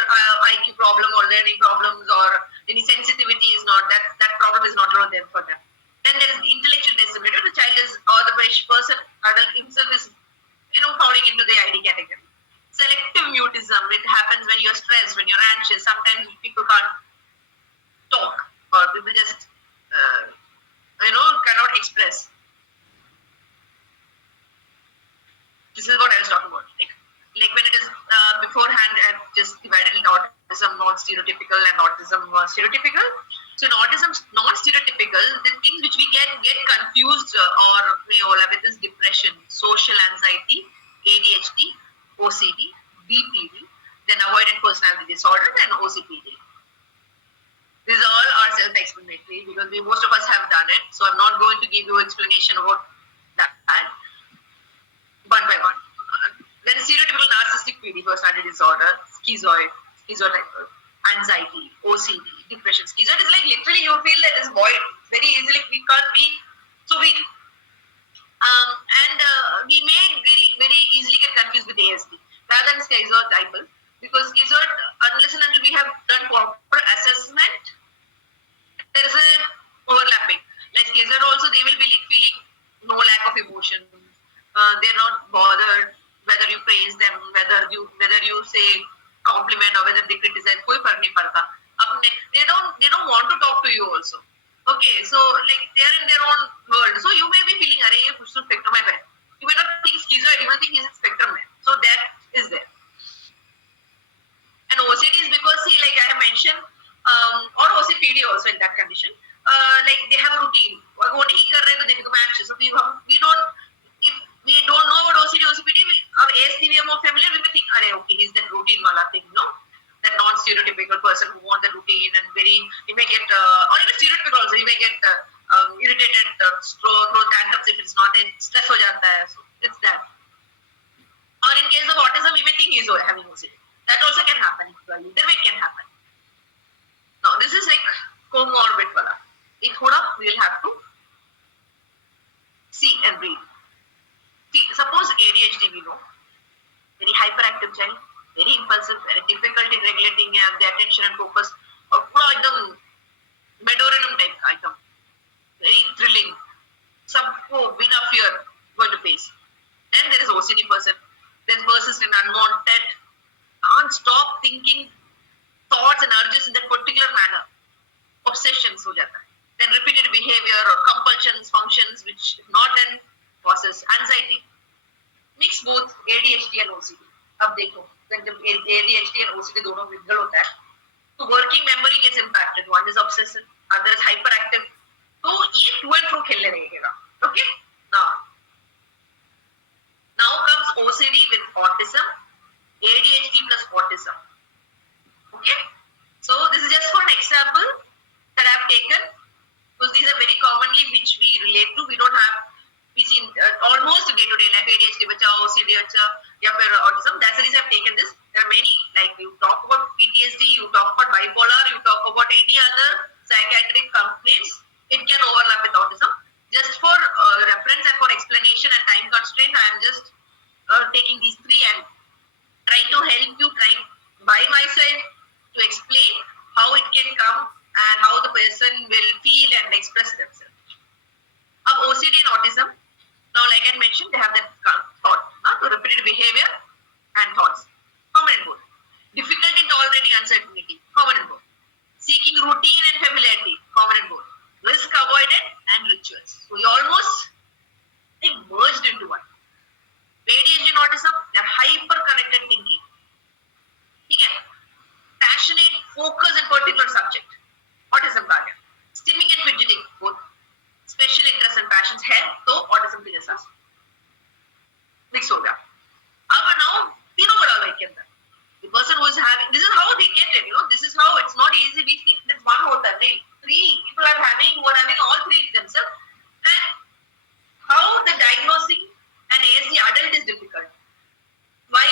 IQ problem or learning problems or any sensitivity is not that problem is not there for them. Then there is intellectual disability. The child is or the person adult himself is falling into the ID category. Selective mutism, it happens when you're stressed, when you're anxious. Sometimes people can't talk or people just cannot express. This is what I was talking about. Like when it is beforehand, I've just divided in autism non-stereotypical and autism stereotypical. So in autism non-stereotypical, the things which we get confused or may overlap with is depression, social anxiety, ADHD, OCD, BPD, then avoidant personality disorder, and OCPD. These all are self-explanatory because most of us have done it. So I'm not going to give you explanation about that one by one. Then stereotypical narcissistic PD, personality disorder, schizotypal, anxiety, OCD, depression. Schizoid is like literally you feel that this void very easily. We can't be so weak. We may very easily get confused with ASD rather than schizotypal because schizoid, unless and until we have done proper assessment, there is a overlapping. Like schizoid also, they will be feeling no lack of emotion. They're not bothered whether you praise them, whether you say compliment or whether they criticize. कोई फर्क नहीं पड़ता. They don't want to talk to you also. Okay, so like they are in their own world. So you may be feeling, अरे ये कुछ तो spectrum है. You may not think schizoid, you may think he's in spectrum. So that is there. And OCD is because like I have mentioned, or OCPD also in that stress हो जाता है. So it's that. Or in case of autism, we may think he's having OCD. That also can happen. Either way it can happen. Now this is like comorbid wala. It we'll have to see and read. See, suppose ADHD we know, very hyperactive child, very impulsive, very difficult in regulating the attention and focus. पूरा एकदम Medorinum type item, very thrilling. सबको बिना fear going to face. Then there is OCD person. Then persist in unwanted, can't stop thinking thoughts and urges in that particular manner. Obsessions हो जाता है. Then repeated behavior or compulsions, functions which if not then causes anxiety. Mix both ADHD and OCD. अब देखो, when the ADHD and OCD दोनों मिल होता है, तो working memory gets impacted. One is obsessive, other is hyperactive. तो ये to and fro खेलने रहेगा. Okay? Now comes OCD with autism, ADHD plus autism. Okay? So this is just for an example that I have taken because these are very commonly which we relate to. We don't have, we see almost day to day life ADHD bacha, OCD bacha, ya फिर autism. That's the reason I have taken this. There are many, like you talk about PTSD, you talk about bipolar, you talk about any other psychiatric complaints. It can overlap with autism. Just for reference and for explanation and time constraint, I am just taking these three and trying to help you, trying by myself to explain how it can come and how the person will feel and express themselves. Of OCD and autism, now like I mentioned, they have that thought, to repetitive behavior and thoughts. Common in both. Difficult in tolerating uncertainty. Common in both. Seeking routine and familiarity. Common in both. Risk avoided and rituals. So you almost merged into one. ADHD and autism, they are hyper connected thinking. Okay. Passionate focus in particular subject. Autism का है. Stimming and fidgeting, both. Special interests and passions है तो autism के जैसा mix हो गया. अब now तीनों बड़ा हुआ के अंदर. The person who is having, this is how they get it, this is how it's not easy. We think that one होता नहीं. Three people are having, who are having all three themselves. And how the diagnosing an ASD adult is difficult. Why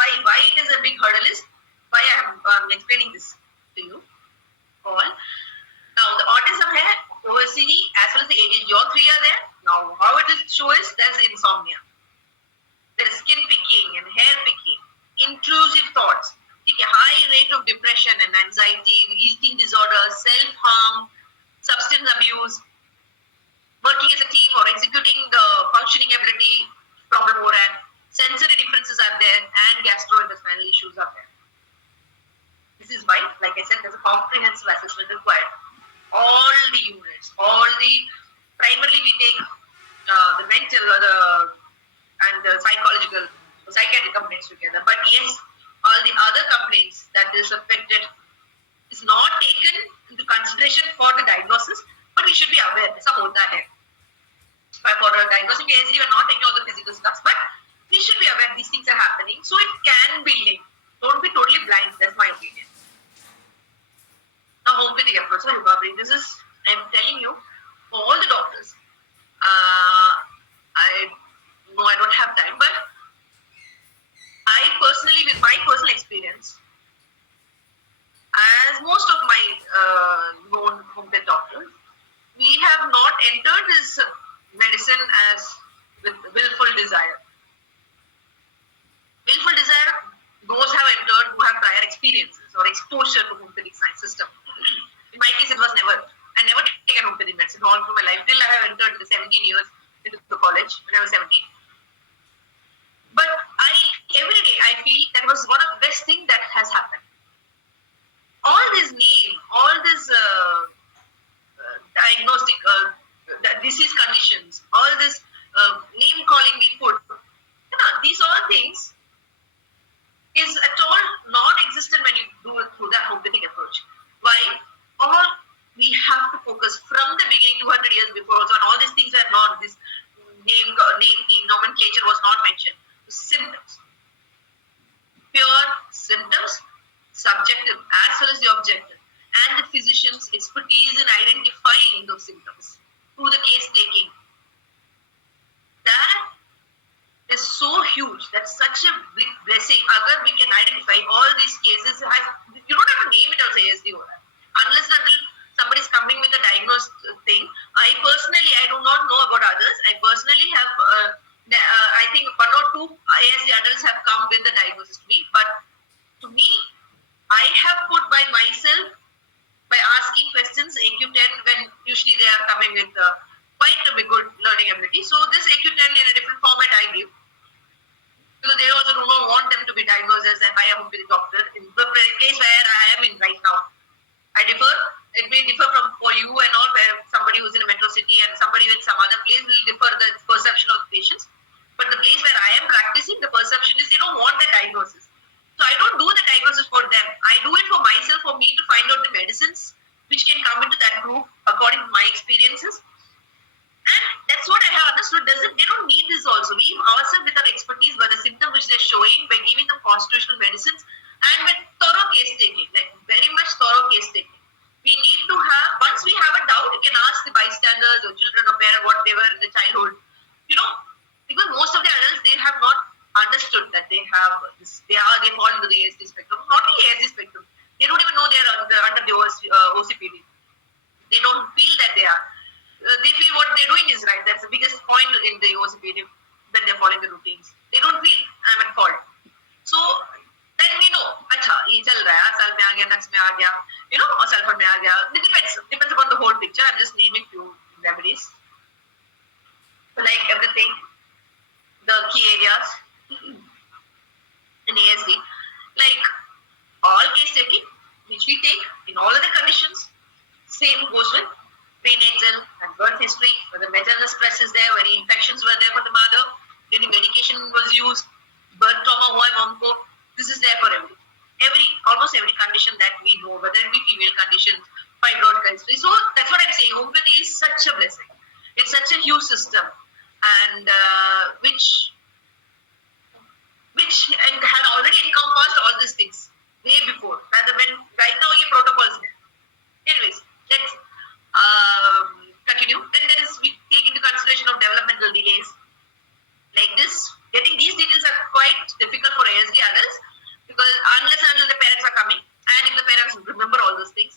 it is a big hurdle is why I am explaining this to you all. Now the autism hai, OCD as well as the ADHD, all three are there. Now how it will show is there's insomnia, there is skin picking and hair picking, intrusive thoughts, high rate of depression and anxiety, eating disorders, self-harm, substance abuse, working as a team or executing the functioning ability problem or sensory differences are there and gastrointestinal issues are there. This is why, like I said, there's a comprehensive assessment required. All the units, primarily we take the mental and the psychological, psychiatric complaints together. But yes, all the other complaints that is affected is not taken into consideration for the diagnosis, but we should be aware. ऐसा होता है. For diagnosing ASD, we are not taking all the physical stuff, but we should be aware these things are happening, so it can be linked. Don't be totally blind. That's my opinion. Now, homeopathic approach. Sorry, Babri. This is, I'm telling you, for all the doctors. I know I don't have time, but I personally, with my personal experience, as most of my known homeopathic doctors, we have not entered this medicine as with willful desire. Willful desire, those have entered who have prior experiences or exposure to homeopathic science system. In my case, it was never. I never taken homeopathic medicine all through my life till I have entered the 17 years into the college when I was 17. But every day I feel that was one of the best things that has happened. All this name, all this diagnostic, disease conditions, all this name calling we put, these all things is at all non-existent when you do it through that homeopathic approach. Why? All we have to focus from the beginning, 200 years before also, and all these things are not, this name nomenclature was not mentioned. Symptoms. Pure symptoms, subjective as well as the objective, and the physician's expertise in identifying those symptoms through the case taking. That huge. That's such a big blessing. Agar we can identify all these cases, you don't have to name it as ASD unless and until somebody is coming with a diagnosed thing. I do not know about others. I personally have, I think one or two ASD adults have come with the diagnosis to me. But to me, I have put by myself by asking questions AQ10 when usually they are coming with quite a good learning ability. So this AQ10 in a different format I give, because they also do not want them to be diagnosed as by a homeopathy doctor in the place where I am in right now. I differ. It may differ from for you and all, where somebody who's in a metro city and somebody with some other place will differ the perception of the patients. But the place where I am practicing, the perception is they don't want the diagnosis. So I don't do the diagnosis for them. I do it for myself, for me to find out the medicines which can come into that group according to my experiences. And that's what I have understood. They don't need this also. We ourselves with our expertise by the symptom which they're showing, by giving them constitutional medicines and with thorough case taking, like very much thorough case taking. We need to have, once we have a doubt, we can ask the bystanders or children or parents what they were in the childhood. Because most of the adults, they have not understood that they have this, they fall into the ASD spectrum. Not the ASD spectrum. They don't even know they are under the OCPD. They don't feel that they are. They feel what they're doing is right. That's the biggest point in the OCPD when they're following the routines. They don't feel I'm at fault. So then we know, acha, ye chal raha hai, sal mein aa gaya, nuts mein aa gaya, or sulfur mein aa gaya. It depends upon the whole picture. I'm just naming few remedies. So like everything, the key areas in ASD, like all case taking, which we take in all other conditions, same goes with prenatal and birth history, whether maternal stress is there, any infections were there for the mother, any medication was used, birth trauma, momco, this is there for almost every condition that we know, whether it be female conditions, fibroid history. So that's what I'm saying. Homeopathy is such a blessing. It's such a huge system, and which had already encompassed all these things way before, rather than right now ye protocols there. Anyways, let's continue. Then we take into consideration of developmental delays. Like this, getting these details are quite difficult for ASD adults, because unless and until the parents are coming, and if the parents remember all those things,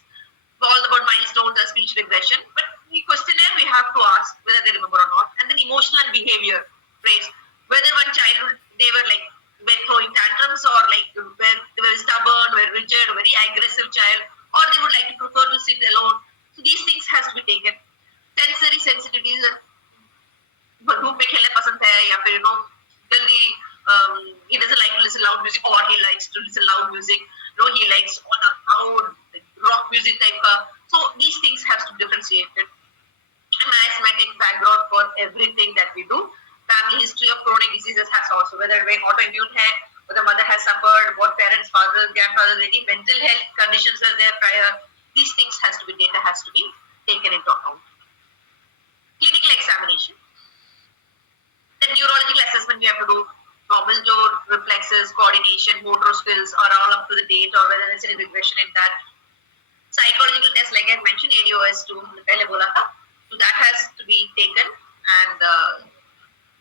all about milestones, speech regression, but the questionnaire we have to ask whether they remember or not, and then emotional and behavior traits, whether one child they were throwing tantrums, or where they were stubborn, were rigid, very aggressive child, or they would like to prefer to sit alone. So these things has to be taken. Sensory sensitivities, धूप में खेलना पसंद है या फिर जल्दी he doesn't like to listen loud music, or he likes to listen loud music. He likes all the loud rock music type ka. So these things have to be differentiated. An asthmatic background for everything that we do. Family history of chronic diseases has also, whether it autoimmune hai, or the mother has suffered, what parents, fathers, grandfathers, any mental health conditions are there prior. These things data has to be taken into account. Clinical examination. The neurological assessment we have to do. Normal jaw, reflexes, coordination, motor skills are all up to the date, or whether there's any regression in that. Psychological tests, like I mentioned, ADOS2, so that has to be taken. And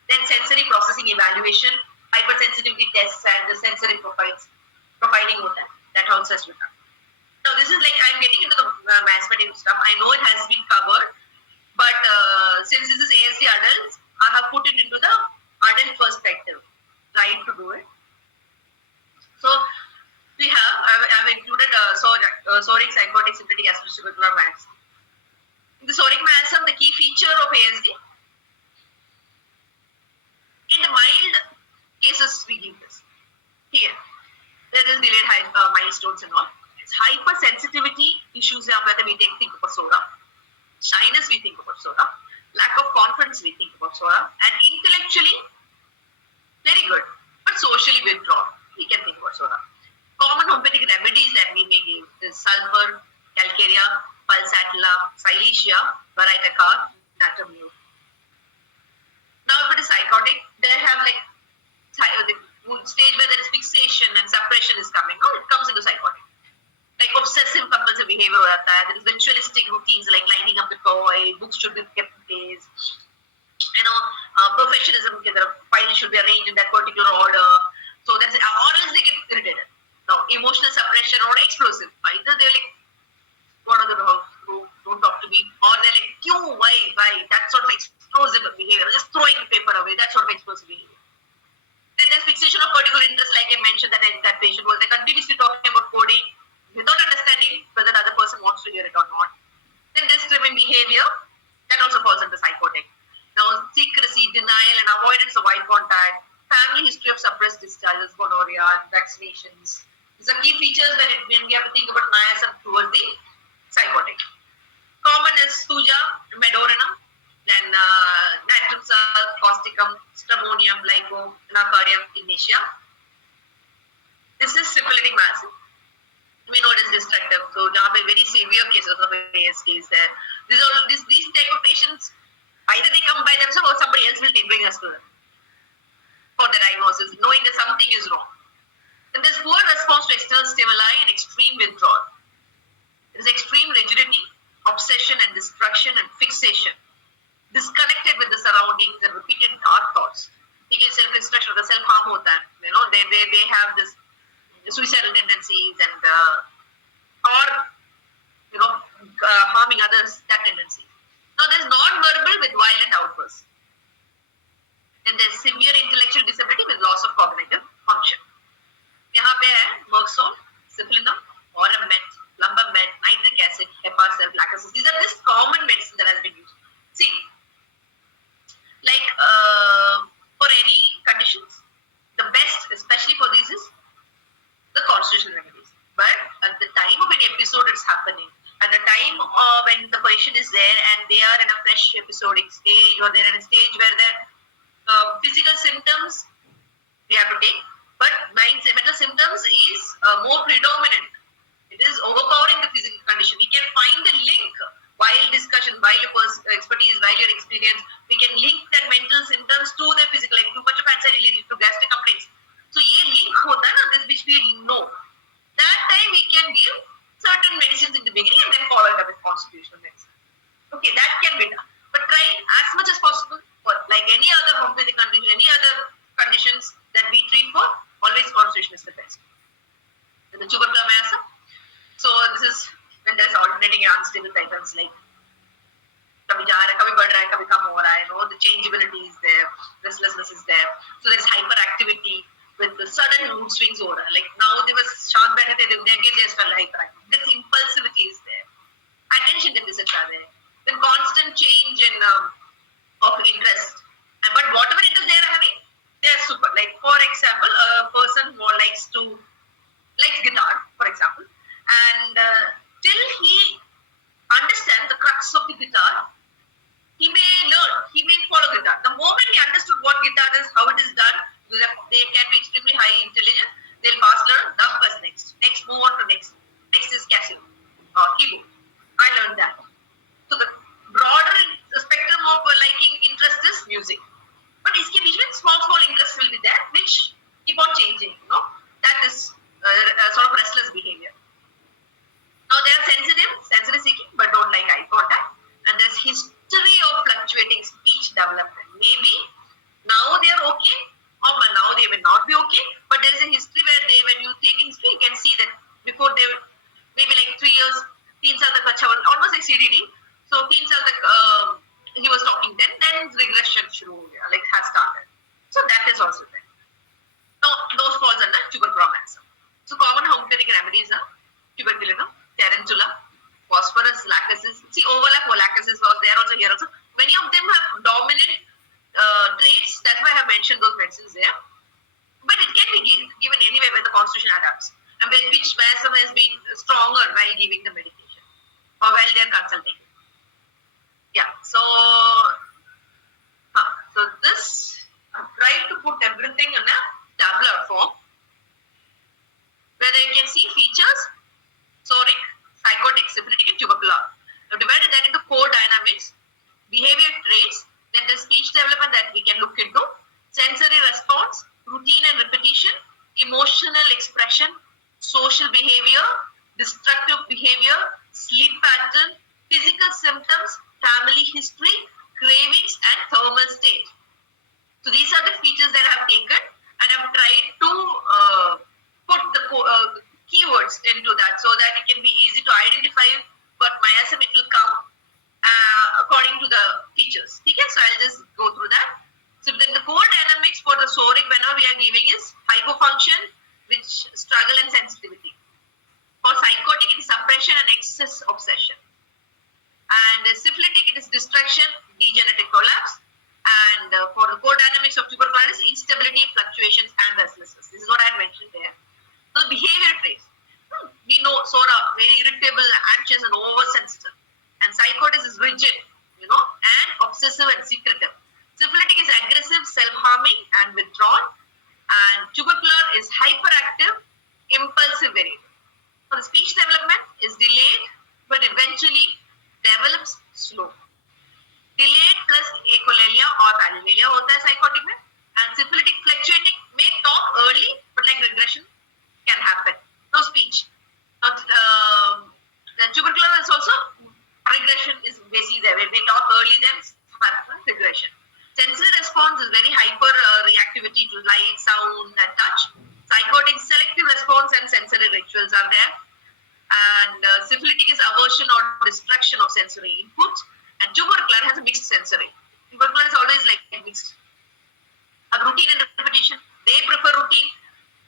then sensory processing evaluation, hypersensitivity tests, and the sensory profiling of that also has to be done. Now this is I'm getting into the mathematical stuff. I know it has been covered, but since this is ASD adults, I have put it into the adult perspective, tried to do it. So I've included soric, psychotic, synthetic, astrospecular maths. In the soric maths, the key feature of ASD, in the mild cases we give this. Here, there is delayed milestones and all. It's hypersensitivity issues are whether we think about soda. Shyness, we think about soda. Lack of confidence, we think about soda. And intellectually, very good, but socially withdrawn, we can think about soda. Common homeopathic remedies that we may give is sulfur, calcarea, pulsatilla, silesia, varietica, natamute. Now, if it is psychotic, they have the stage where there is fixation and suppression is coming. Oh, it comes into psychotic. Like obsessive compulsive behavior, there is ritualistic routines like lining up the toy, books should be kept in place. Professionalism, files should be arranged in that particular compulsive behavior. Then there's fixation of particular interest, like I mentioned, that patient was continuously talking about coding without understanding whether the other person wants to hear it or not. Then there's driven behavior, that also falls under psychotic. Now, secrecy, denial, and avoidance of eye contact, family history of suppressed discharges, gonorrhea, vaccinations. These are key features when we have to think about niacin towards the psychotic. Common is thuja, medorinum, then natripsa, causticum, stramonium, lyco, anacardium, ignatia. This is syphilitic masses. We know it is destructive. So, there are very severe cases of ASDs there. These type of patients, either they come by themselves or somebody else will bring us to them for the diagnosis, knowing that something is wrong. Then there's poor response to external stimuli and extreme withdrawal. There is extreme rigidity, obsession and destruction and fixation, disconnected with the surroundings and repeated dark thoughts. He gets self-destruction or the self-harm hota. They have this suicidal tendencies and harming others, that tendency. Now there's non-verbal with violent outbursts. Then there's severe intellectual disability with loss of cognitive function. यहाँ पे है Merxol, Syphilinum, Oramet, Lumbamet, nitric acid, Hepacel, Lacazes. These are just common medicine that has been used. See, like for any conditions, the best, especially for these, is the constitutional remedies. But at the time of an episode it's happening, at the time when the patient is there and they are in a fresh episodic stage, or they're in a stage where their physical symptoms we have to take, but mental symptoms is more predominant. It is overpowering the physical condition. We can find the link while discussion, while your expertise, while your experience, we can link that mental symptoms to the physical, like too much of anxiety leads to gastric complaints. So, ये link होता है ना, this which we know. That time we can give certain medicines in the beginning and then follow it up with constitutional medicine. Okay, that can be done. But try as much as possible for, like any other homeopathic condition, any other conditions that we treat for, always constitution is the best. And the tubercular massa. So this is when there's alternating and unstable patterns, like kabhi ja raha hai, kabhi बढ़ रहा है, kabhi कम हो रहा है, the changeability is there, restlessness is there. So there's hyperactivity with the sudden mood swings over. Like now they were शांत बैठे थे, again they're still hyperactive. There's impulsivity is there. Attention deficits are there. Then constant change in of interest. But whatever interest they are having, they are super. Like for example, a person who likes guitar, for example, and till he understands the crux of the guitar, he may learn, he may follow guitar. The moment he understood what guitar is, how it is done, they can be extremely high intelligent. They'll pass learn, the first next, move on to next. Next is Casio, keyboard. I learned that. So the broader spectrum of liking interest is music. But iske beech mein small interests will be there, which keep on changing. That is sort of restless behavior. Now they are sensory seeking, but don't like eye contact. And there's history of fluctuating speech development. Maybe now they are okay, or now they will not be okay. But there is a history where when you take history, you can see that before they were maybe like 3 years, 3 साल तक अच्छा, almost like CDD. So 3 साल तक he was talking then regression has started. So that is also there. Now those falls under tuberculosis. So common homeopathic remedies are tuberculinum, tarantula, phosphorus, lacasis. See, overlap or lacasis was there also here also. Many of them have dominant traits. That's why I have mentioned those medicines there. But it can be given anyway when the constitution adapts, and which some has been stronger while giving the medication or while they are consulting. Yeah. So this I tried to put everything in a tabular form where you can see features: psoric, psychotic, syphilitic, and tubercular. I've divided that into 4 dynamics: behavior traits, then the speech development that we can look into, sensory response, routine and repetition, emotional expression, social behavior, destructive behavior, sleep pattern, physical symptoms, family history, cravings, and thermal state. So these are the features that I have taken and I've tried to soric, whenever we are giving is hypofunction, which struggle and sensitivity. For psychotic, it is suppression and excess obsession. And syphilitic, it is distraction, degenerative collapse. And for the core dynamics of tuberculosis, instability, fluctuations, and restlessness. This is what I had mentioned there. So the behavior traits. We know Sora, very irritable, anxious, and oversensitive. And psychotic is rigid, and obsessive and secretive. Syphilitic is aggressive, self-harming, and withdrawn. And tubercular is hyperactive, impulsive variable. So the speech development is delayed, but eventually develops slow. Delayed plus echolalia or palilalia होता है psychotic में, and syphilitic fluctuating may talk early, but like regression can happen. No speech. The tubercular is also regression is basically there. They talk early, then regression. Sensory response is very hyper reactivity to light, sound, and touch. Psychotic selective response and sensory rituals are there. And syphilitic is aversion or destruction of sensory inputs. And tubercular has a mixed sensory. Tubercular is always like mixed. A routine and repetition. They prefer routine.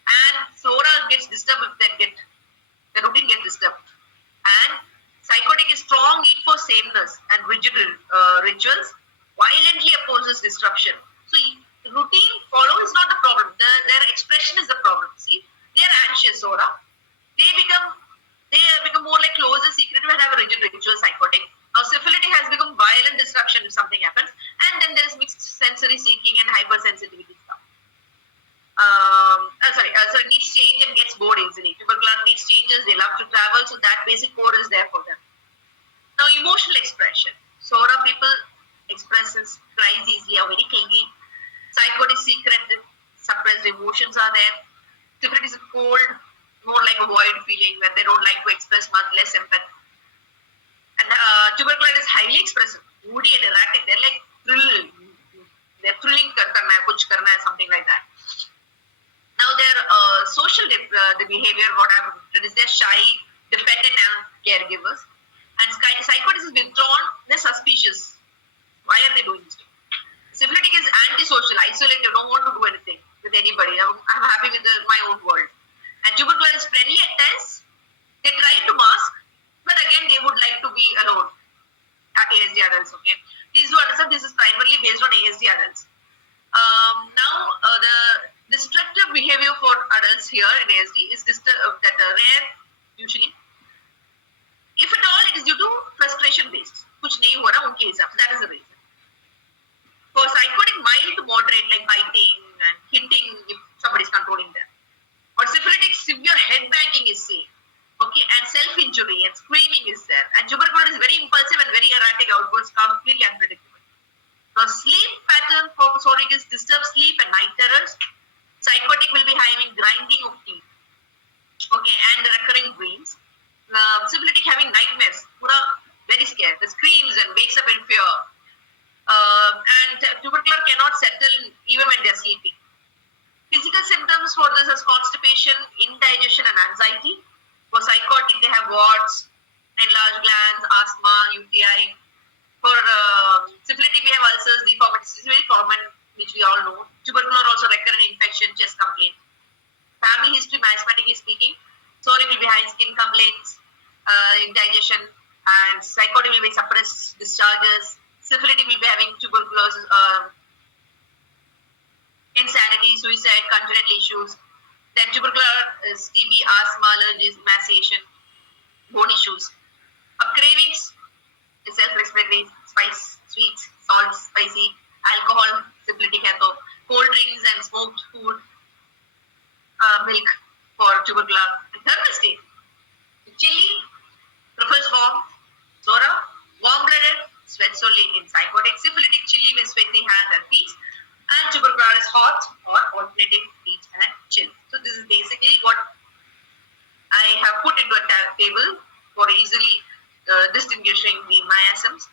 And Sora gets disturbed if the routine gets disturbed. And psychotic is strong need for sameness and rigid rituals. Violently opposes disruption. So routine follow is not the problem. Their expression is the problem. See, they are anxious, Sora. They become more like closer, secretive, and have a rigid ritual psychotic. Now syphilitic has become violent disruption if something happens, and then there is mixed sensory seeking and hypersensitivity stuff. Needs change and gets bored easily. Tubercular needs changes, they love to travel, so that basic core is there for them. Now emotional expression. Sora people expresses, cries easily, are very clingy. Psychotic secret, suppressed emotions are there. Syphilitic is cold, more like a void feeling where they don't like to express much, less empathy. And tubercular is highly expressive, moody and erratic. They're like they're thrilling, something like that. Now their social the behavior, what I've written is they're shy, dependent on caregivers. And psychotic is withdrawn, they're suspicious. Why are they doing this? Syphilitic is antisocial, isolated, don't want to do anything with anybody. I'm happy with my own world. And tubercular is friendly at times. They try to mask, but again they would like to be alone. ASD adults, okay. Please do understand this is primarily based on ASD adults. Now the destructive behavior for adults here in ASD is that rare usually. If at all, it is due to frustration based, which nahi ho raha unke hisab. That is the reason. For psychotic, mild to moderate, like biting and hitting if somebody is controlling them. Or syphilitic, severe head banging is seen. Okay, and self-injury and screaming is there. And tubercular is very impulsive and very erratic outbursts, completely unpredictable. Now, sleep pattern for soric is disturbed sleep and night terrors. Psychotic will be having grinding of teeth. Okay, and recurring dreams. Syphilitic having nightmares, very scared. The screams and wakes up in fear. And tubercular cannot settle even when they are sleeping. Physical symptoms for this is constipation, indigestion, and anxiety. For psychotic, they have warts, enlarged glands, asthma, UTI. For syphilitic, we have ulcers, deformities. This is very common, which we all know. Tubercular also recurrent infection, chest complaint. Family history, mathematically speaking. Soric will be having skin complaints, indigestion, and psychotic will be suppressed discharges. Syphilitic will be having tuberculosis, insanity, suicide, congenital issues. Then tubercular is TB, asthma, allergies, emaciation, bone issues. Cravings is self-respiratory, spice, sweets, salt, spicy, alcohol, syphilitic hai to, cold drinks and smoked food, milk for tubercular. And thermal state. Chilly, prefers warm, Sora, warm-blooded, sweats only in psychotic. Syphilitic, chilly with sweaty hand and feet. And tubercular is hot or alternating heat and chill. So this is basically what I have put into a table for easily distinguishing the miasms.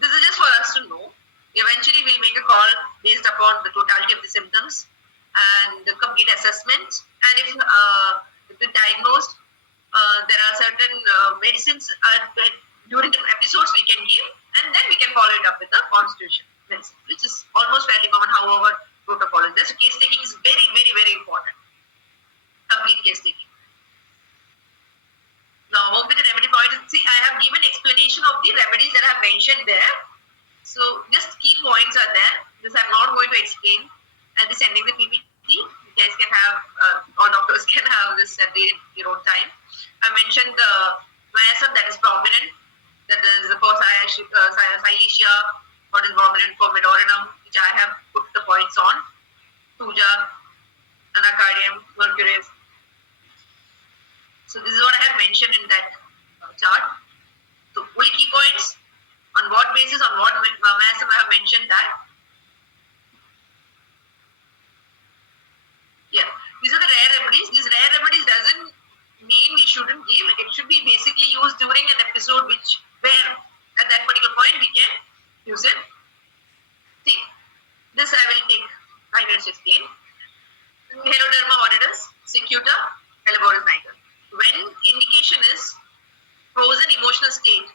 This is just for us to know. Eventually we'll make a call based upon the totality of the symptoms and the complete assessment. And if it's diagnosed, there are certain medicines during the episodes we can give, and then we can follow it up with the constitution medicine, which is almost fairly common, however, protocol is there. So case taking can have this at your own time. I mentioned the miasm that is prominent, that is for Silesia, what is prominent for Medorinum, which I have put the points on, Thuja, Anacardium, Mercurius. So this is what I have mentioned in that chart. So only key points, on what basis, on what miasm I have mentioned that. Yeah, these are the rare remedies. These rare remedies doesn't mean we shouldn't give. It should be basically used during an episode where at that particular point we can use it. See, this I will take 5 minutes to explain. Heloderma horridus, Cicuta, Helleborus niger. When indication is frozen emotional state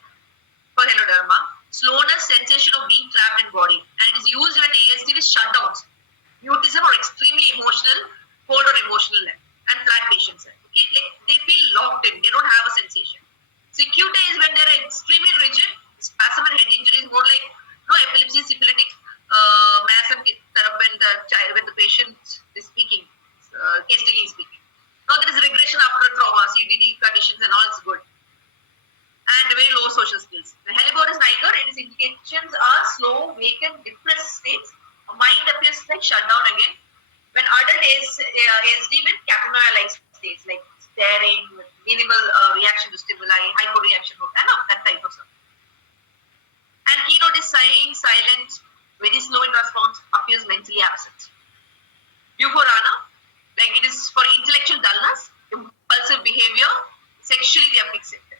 for Heloderma, slowness, sensation of being trapped in body, and it is used when ASD with shutdowns, mutism or extremely emotional, cold or emotional, and flat patients. Okay, like they feel locked in, they don't have a sensation. Cicuta is when they are extremely rigid, spasm and head injury is more like epilepsy, syphilitic mass and when the patient is speaking, hastily speaking. Now there is regression after trauma, CDD conditions and all is good. And very low social skills. The Helleborus niger, its indications are slow, vacant, depressed states. Mind appears like shut down again. When adult ASD with Capnoia-like states, like staring, with minimal reaction to stimuli, hyporeaction, and that type of stuff. And keynote is sighing, silent, very slow in response, appears mentally absent. Euphorana, like it is for intellectual dullness, impulsive behavior, sexually they are fixated,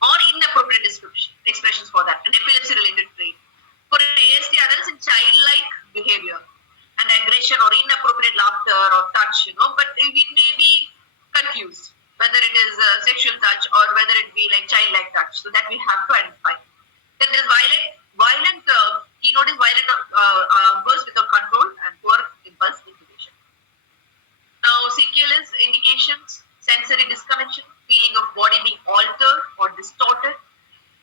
or inappropriate expressions for that, an epilepsy-related trait. For ASD adults, in childlike behavior and aggression or inappropriate laughter or touch, but it may be confused whether it is sexual touch or whether it be like childlike touch. So that we have to identify. Then there is violent keynote is violent outbursts without control and poor impulse incubation. Now, sequel is indications, sensory disconnection, feeling of body being altered or distorted.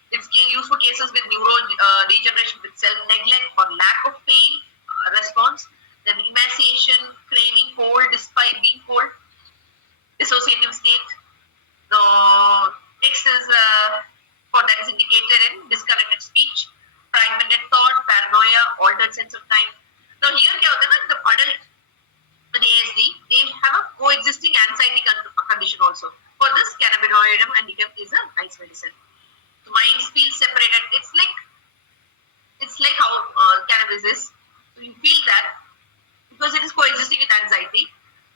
It's used for cases with neural degeneration with self-neglect or lack of pain response. Then emaciation, craving cold despite being cold, dissociative state. Now, next is for that is indicated in disconnected speech, fragmented thought, paranoia, altered sense of time. Now here क्या होता है ना, the adult with ASD, they have a coexisting anxiety condition also. For this, cannabinoidum indicum is a nice medicine. The mind feels separated. It's like how cannabis is. So you feel that because it is coexisting with anxiety.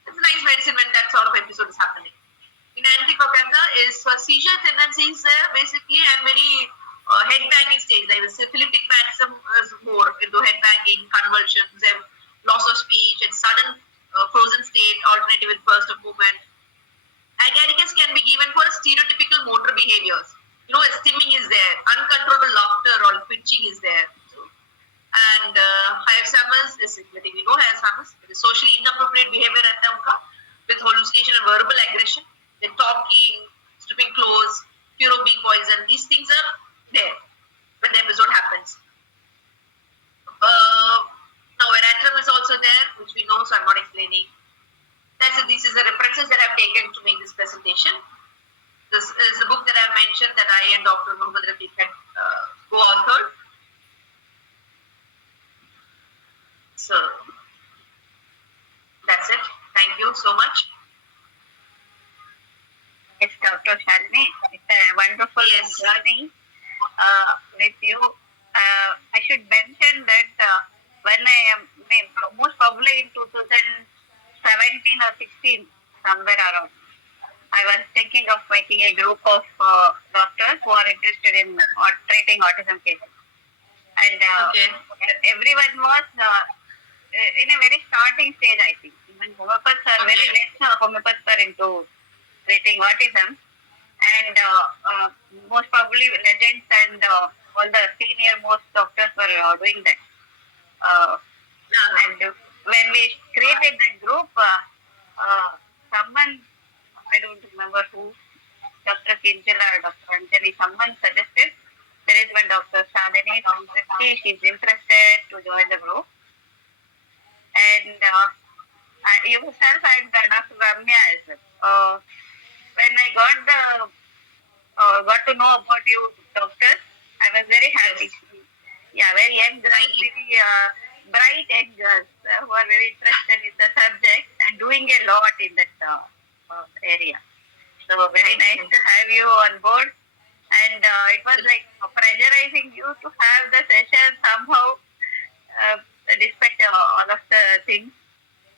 It's a nice medicine when that sort of episode is happening. In anticoagula is for seizure tendencies basically and very head banging stage. Like the syphilitic matism is more into head banging, convulsions, loss of speech, and sudden frozen state, alternative with burst of movement. Agaricus can be given for stereotypical motor behaviors. Stimming is there, uncontrollable laughter or twitching is there. And IIHMR is syphilitic. We know IIHMR is socially inappropriate behavior with hallucination and verbal aggression. They're talking, stripping clothes, fear of being poisoned. These things are there when the episode happens. Now, veratrum is also there, which we know, so I'm not explaining. These are the references that I've taken to make this presentation. This is the book that I mentioned that I and Dr. Mohammed Rafiq had co-authored. So, that's it. Thank you so much. Yes, Dr. Salini, it's a wonderful journey with you. I should mention that when I am, most probably in 2017 or 16, somewhere around, I was thinking of making a group of doctors who are interested in treating autism cases. And everyone was in a very starting stage, I think. Even homeopaths are very less homeopaths are into treating autism, and most probably legends and all the senior most doctors were doing that. And when we created that group, someone, I don't remember who, Dr. Kinjala or Dr. Anjali, someone suggested there is one Dr. Salini from Turkey, she's interested to join the group. And yourself and Dr. Ramya as well. When I got to know about you, doctor, I was very happy. Yes. Yeah, very young girls, Thank you. very bright young girls who are very interested in the subject and doing a lot in that area. So very nice to have you on board. And it was like pressurizing you to have the session somehow, despite all of the things.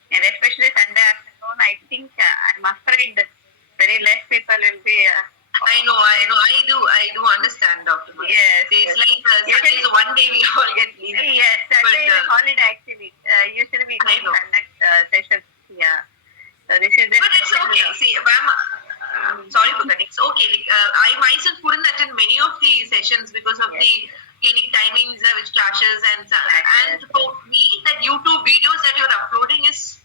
And especially Sunday afternoon, I think I'm afraid that very less people will be. I know. I do understand, Dr. Mani. Yes. It's like Sunday is one day we all get leave. Yes, Sunday is a holiday actually. Usually we don't conduct sessions. Yeah. So this is. But it's okay. See, sorry for that. It's okay. Like, I myself couldn't attend many of the sessions because of the clinic timings which clashes and for me that YouTube videos that you're uploading is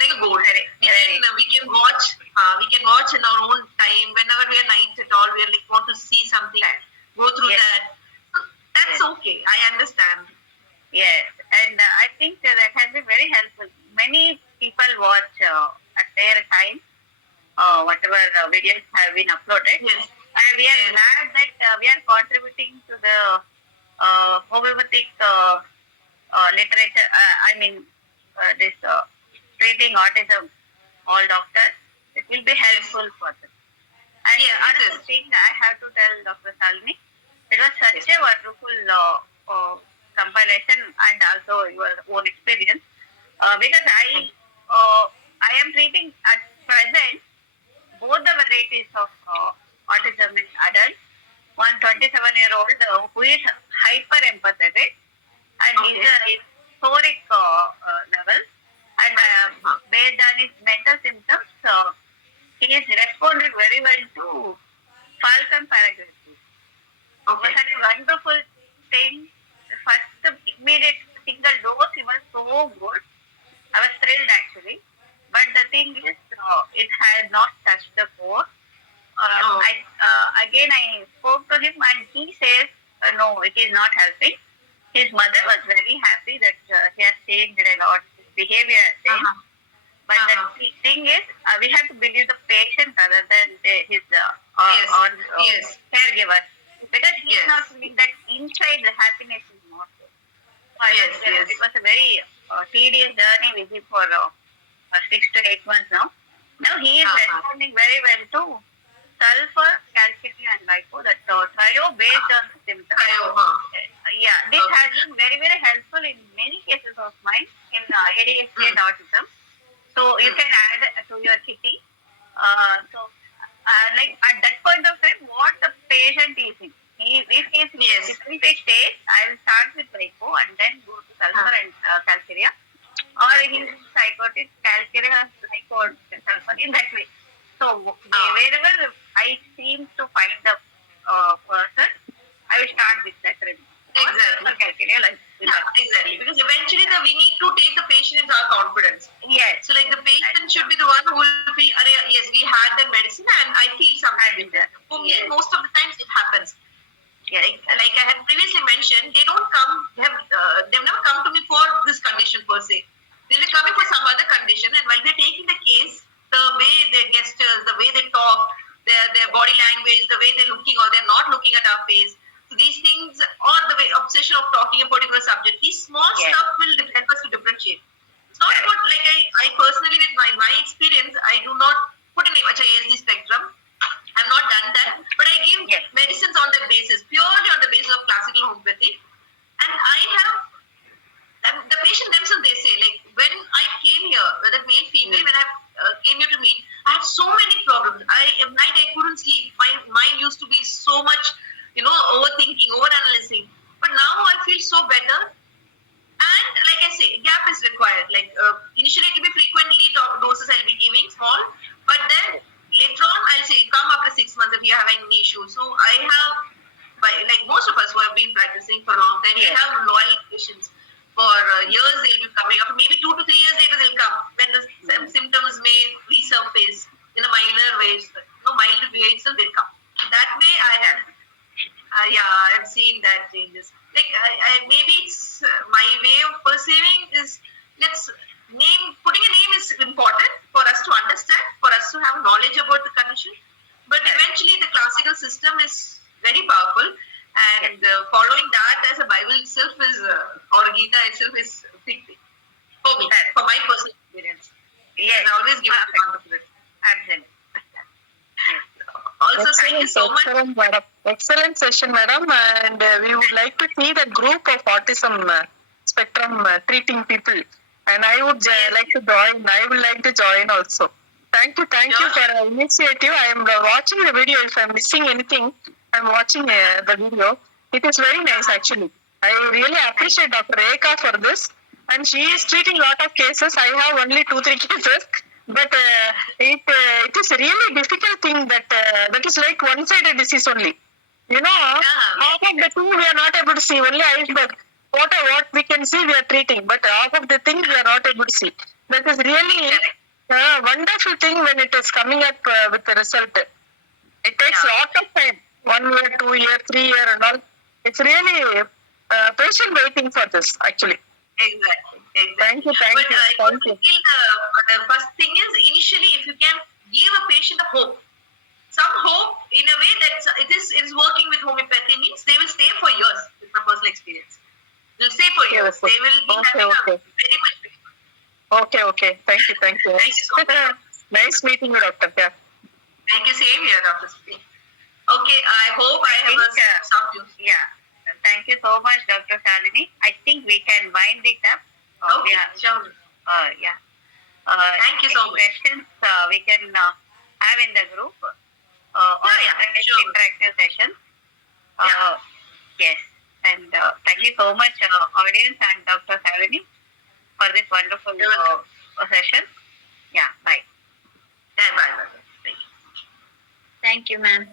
like a gold. We can watch in our own time whenever we are night at all. We are like want to see something, go through that. That's okay. I understand. Yes, and I think that has been very helpful. Many people watch at their time whatever videos have been uploaded. Yes. And we are glad that we are contributing to the homeopathic literature. This treating autism, all doctors. It will be helpful for them. And another thing I have to tell Dr. Salini, it was such a wonderful compilation and also your own experience because I am treating at present both the varieties of autism in adults. One 27-year-old who is hyper empathetic and he's in euphoric level, and based on his mental symptoms, he is responded very well to Falcon paragraph. It was such a wonderful thing. First immediate single dose, he was so good. I was thrilled actually. But the thing is, it had not touched the core. I spoke to him and he says, no, it is not helping. His mother was very happy that he has changed a lot. His behavior has changed. But the thing is, we have to believe the patient rather than his caregiver. Because he is not feeling that inside the happiness is not there. It was a very tedious journey with him for 6 to 8 months now. Now he is responding very well to sulfur, calcium and lipo, that trio based on the symptoms. This has been very, very helpful in many cases of mine in ADHD and autism. So you can add to your kitty. Like at that point of time, what the patient is in. If he is difficulty state, I will start with lipo and then go to sulfur and calcium. Or he is psychotic, calcium, lipo, sulfur, in that way. So wherever I seem to find the person, I will start with that remedy. Exactly. Because eventually we need to take the patient into our confidence. Yes. So like the patient should be the one who will feel, yes, we had the medicine and I feel something. For me, most of the times it happens. Like I had previously mentioned, they've never come to me for this condition per se. They'll be coming for some other condition, and while we're taking the case, the way their gestures, the way they talk, their body language, the way they're looking or they're not looking at our face, so these things, or the way obsession of talking a particular subject, these small stuff will help us to differentiate. It's not about, like I personally, with my experience, I do not put a name, ASD spectrum. I've not done that, but I give medicines on that basis, purely on the basis of classical homeopathy. And I have, the patient themselves, they say, like, when I came here, whether male, female, when I came here to meet, I had so many problems. At night I couldn't sleep. My mind used to be so much, overthinking, overanalyzing. But now I feel so better. And like I say, gap is required. Like initially it will so much. Excellent, madam. Excellent session, madam. And we would like to see the group of autism spectrum treating people. And I would like to join. I would like to join also. Thank you for the initiative. I am watching the video. If I am missing anything, I am watching the video. It is very nice, actually. I really appreciate Dr. Rekha for this. And she is treating a lot of cases. I have only 2-3 cases. But it is a really difficult thing that is like one-sided disease only. You know, half of the thing we are not able to see. Only iceberg. What we can see, we are treating. But half of the thing we are not able to see. That is really a wonderful thing when it is coming up with the result. It takes a lot of time. 1 year, 2 year, 3 year and all. It's really patient waiting for this, actually. Exactly. Thank you. But I feel the first thing is initially if you can give a patient a hope, some hope in a way that it is working with homeopathy means they will stay for years with my personal experience. They'll stay for years. They will be having a very much better. Okay. Thank you. Thank you so much. Nice meeting you, doctor. Yeah. Thank you. Same here, Dr. Sri. Okay, I hope I have some news. Yeah. Thank you so much, Dr. Salini. I think we can wind it up. Okay, sure. Yeah. Thank you so much. Questions we can have in the group interactive sessions. Yes. And thank you so much, audience and Dr. Salini, for this wonderful session. Yeah, bye. Yeah, bye. Thank you. Thank you, ma'am.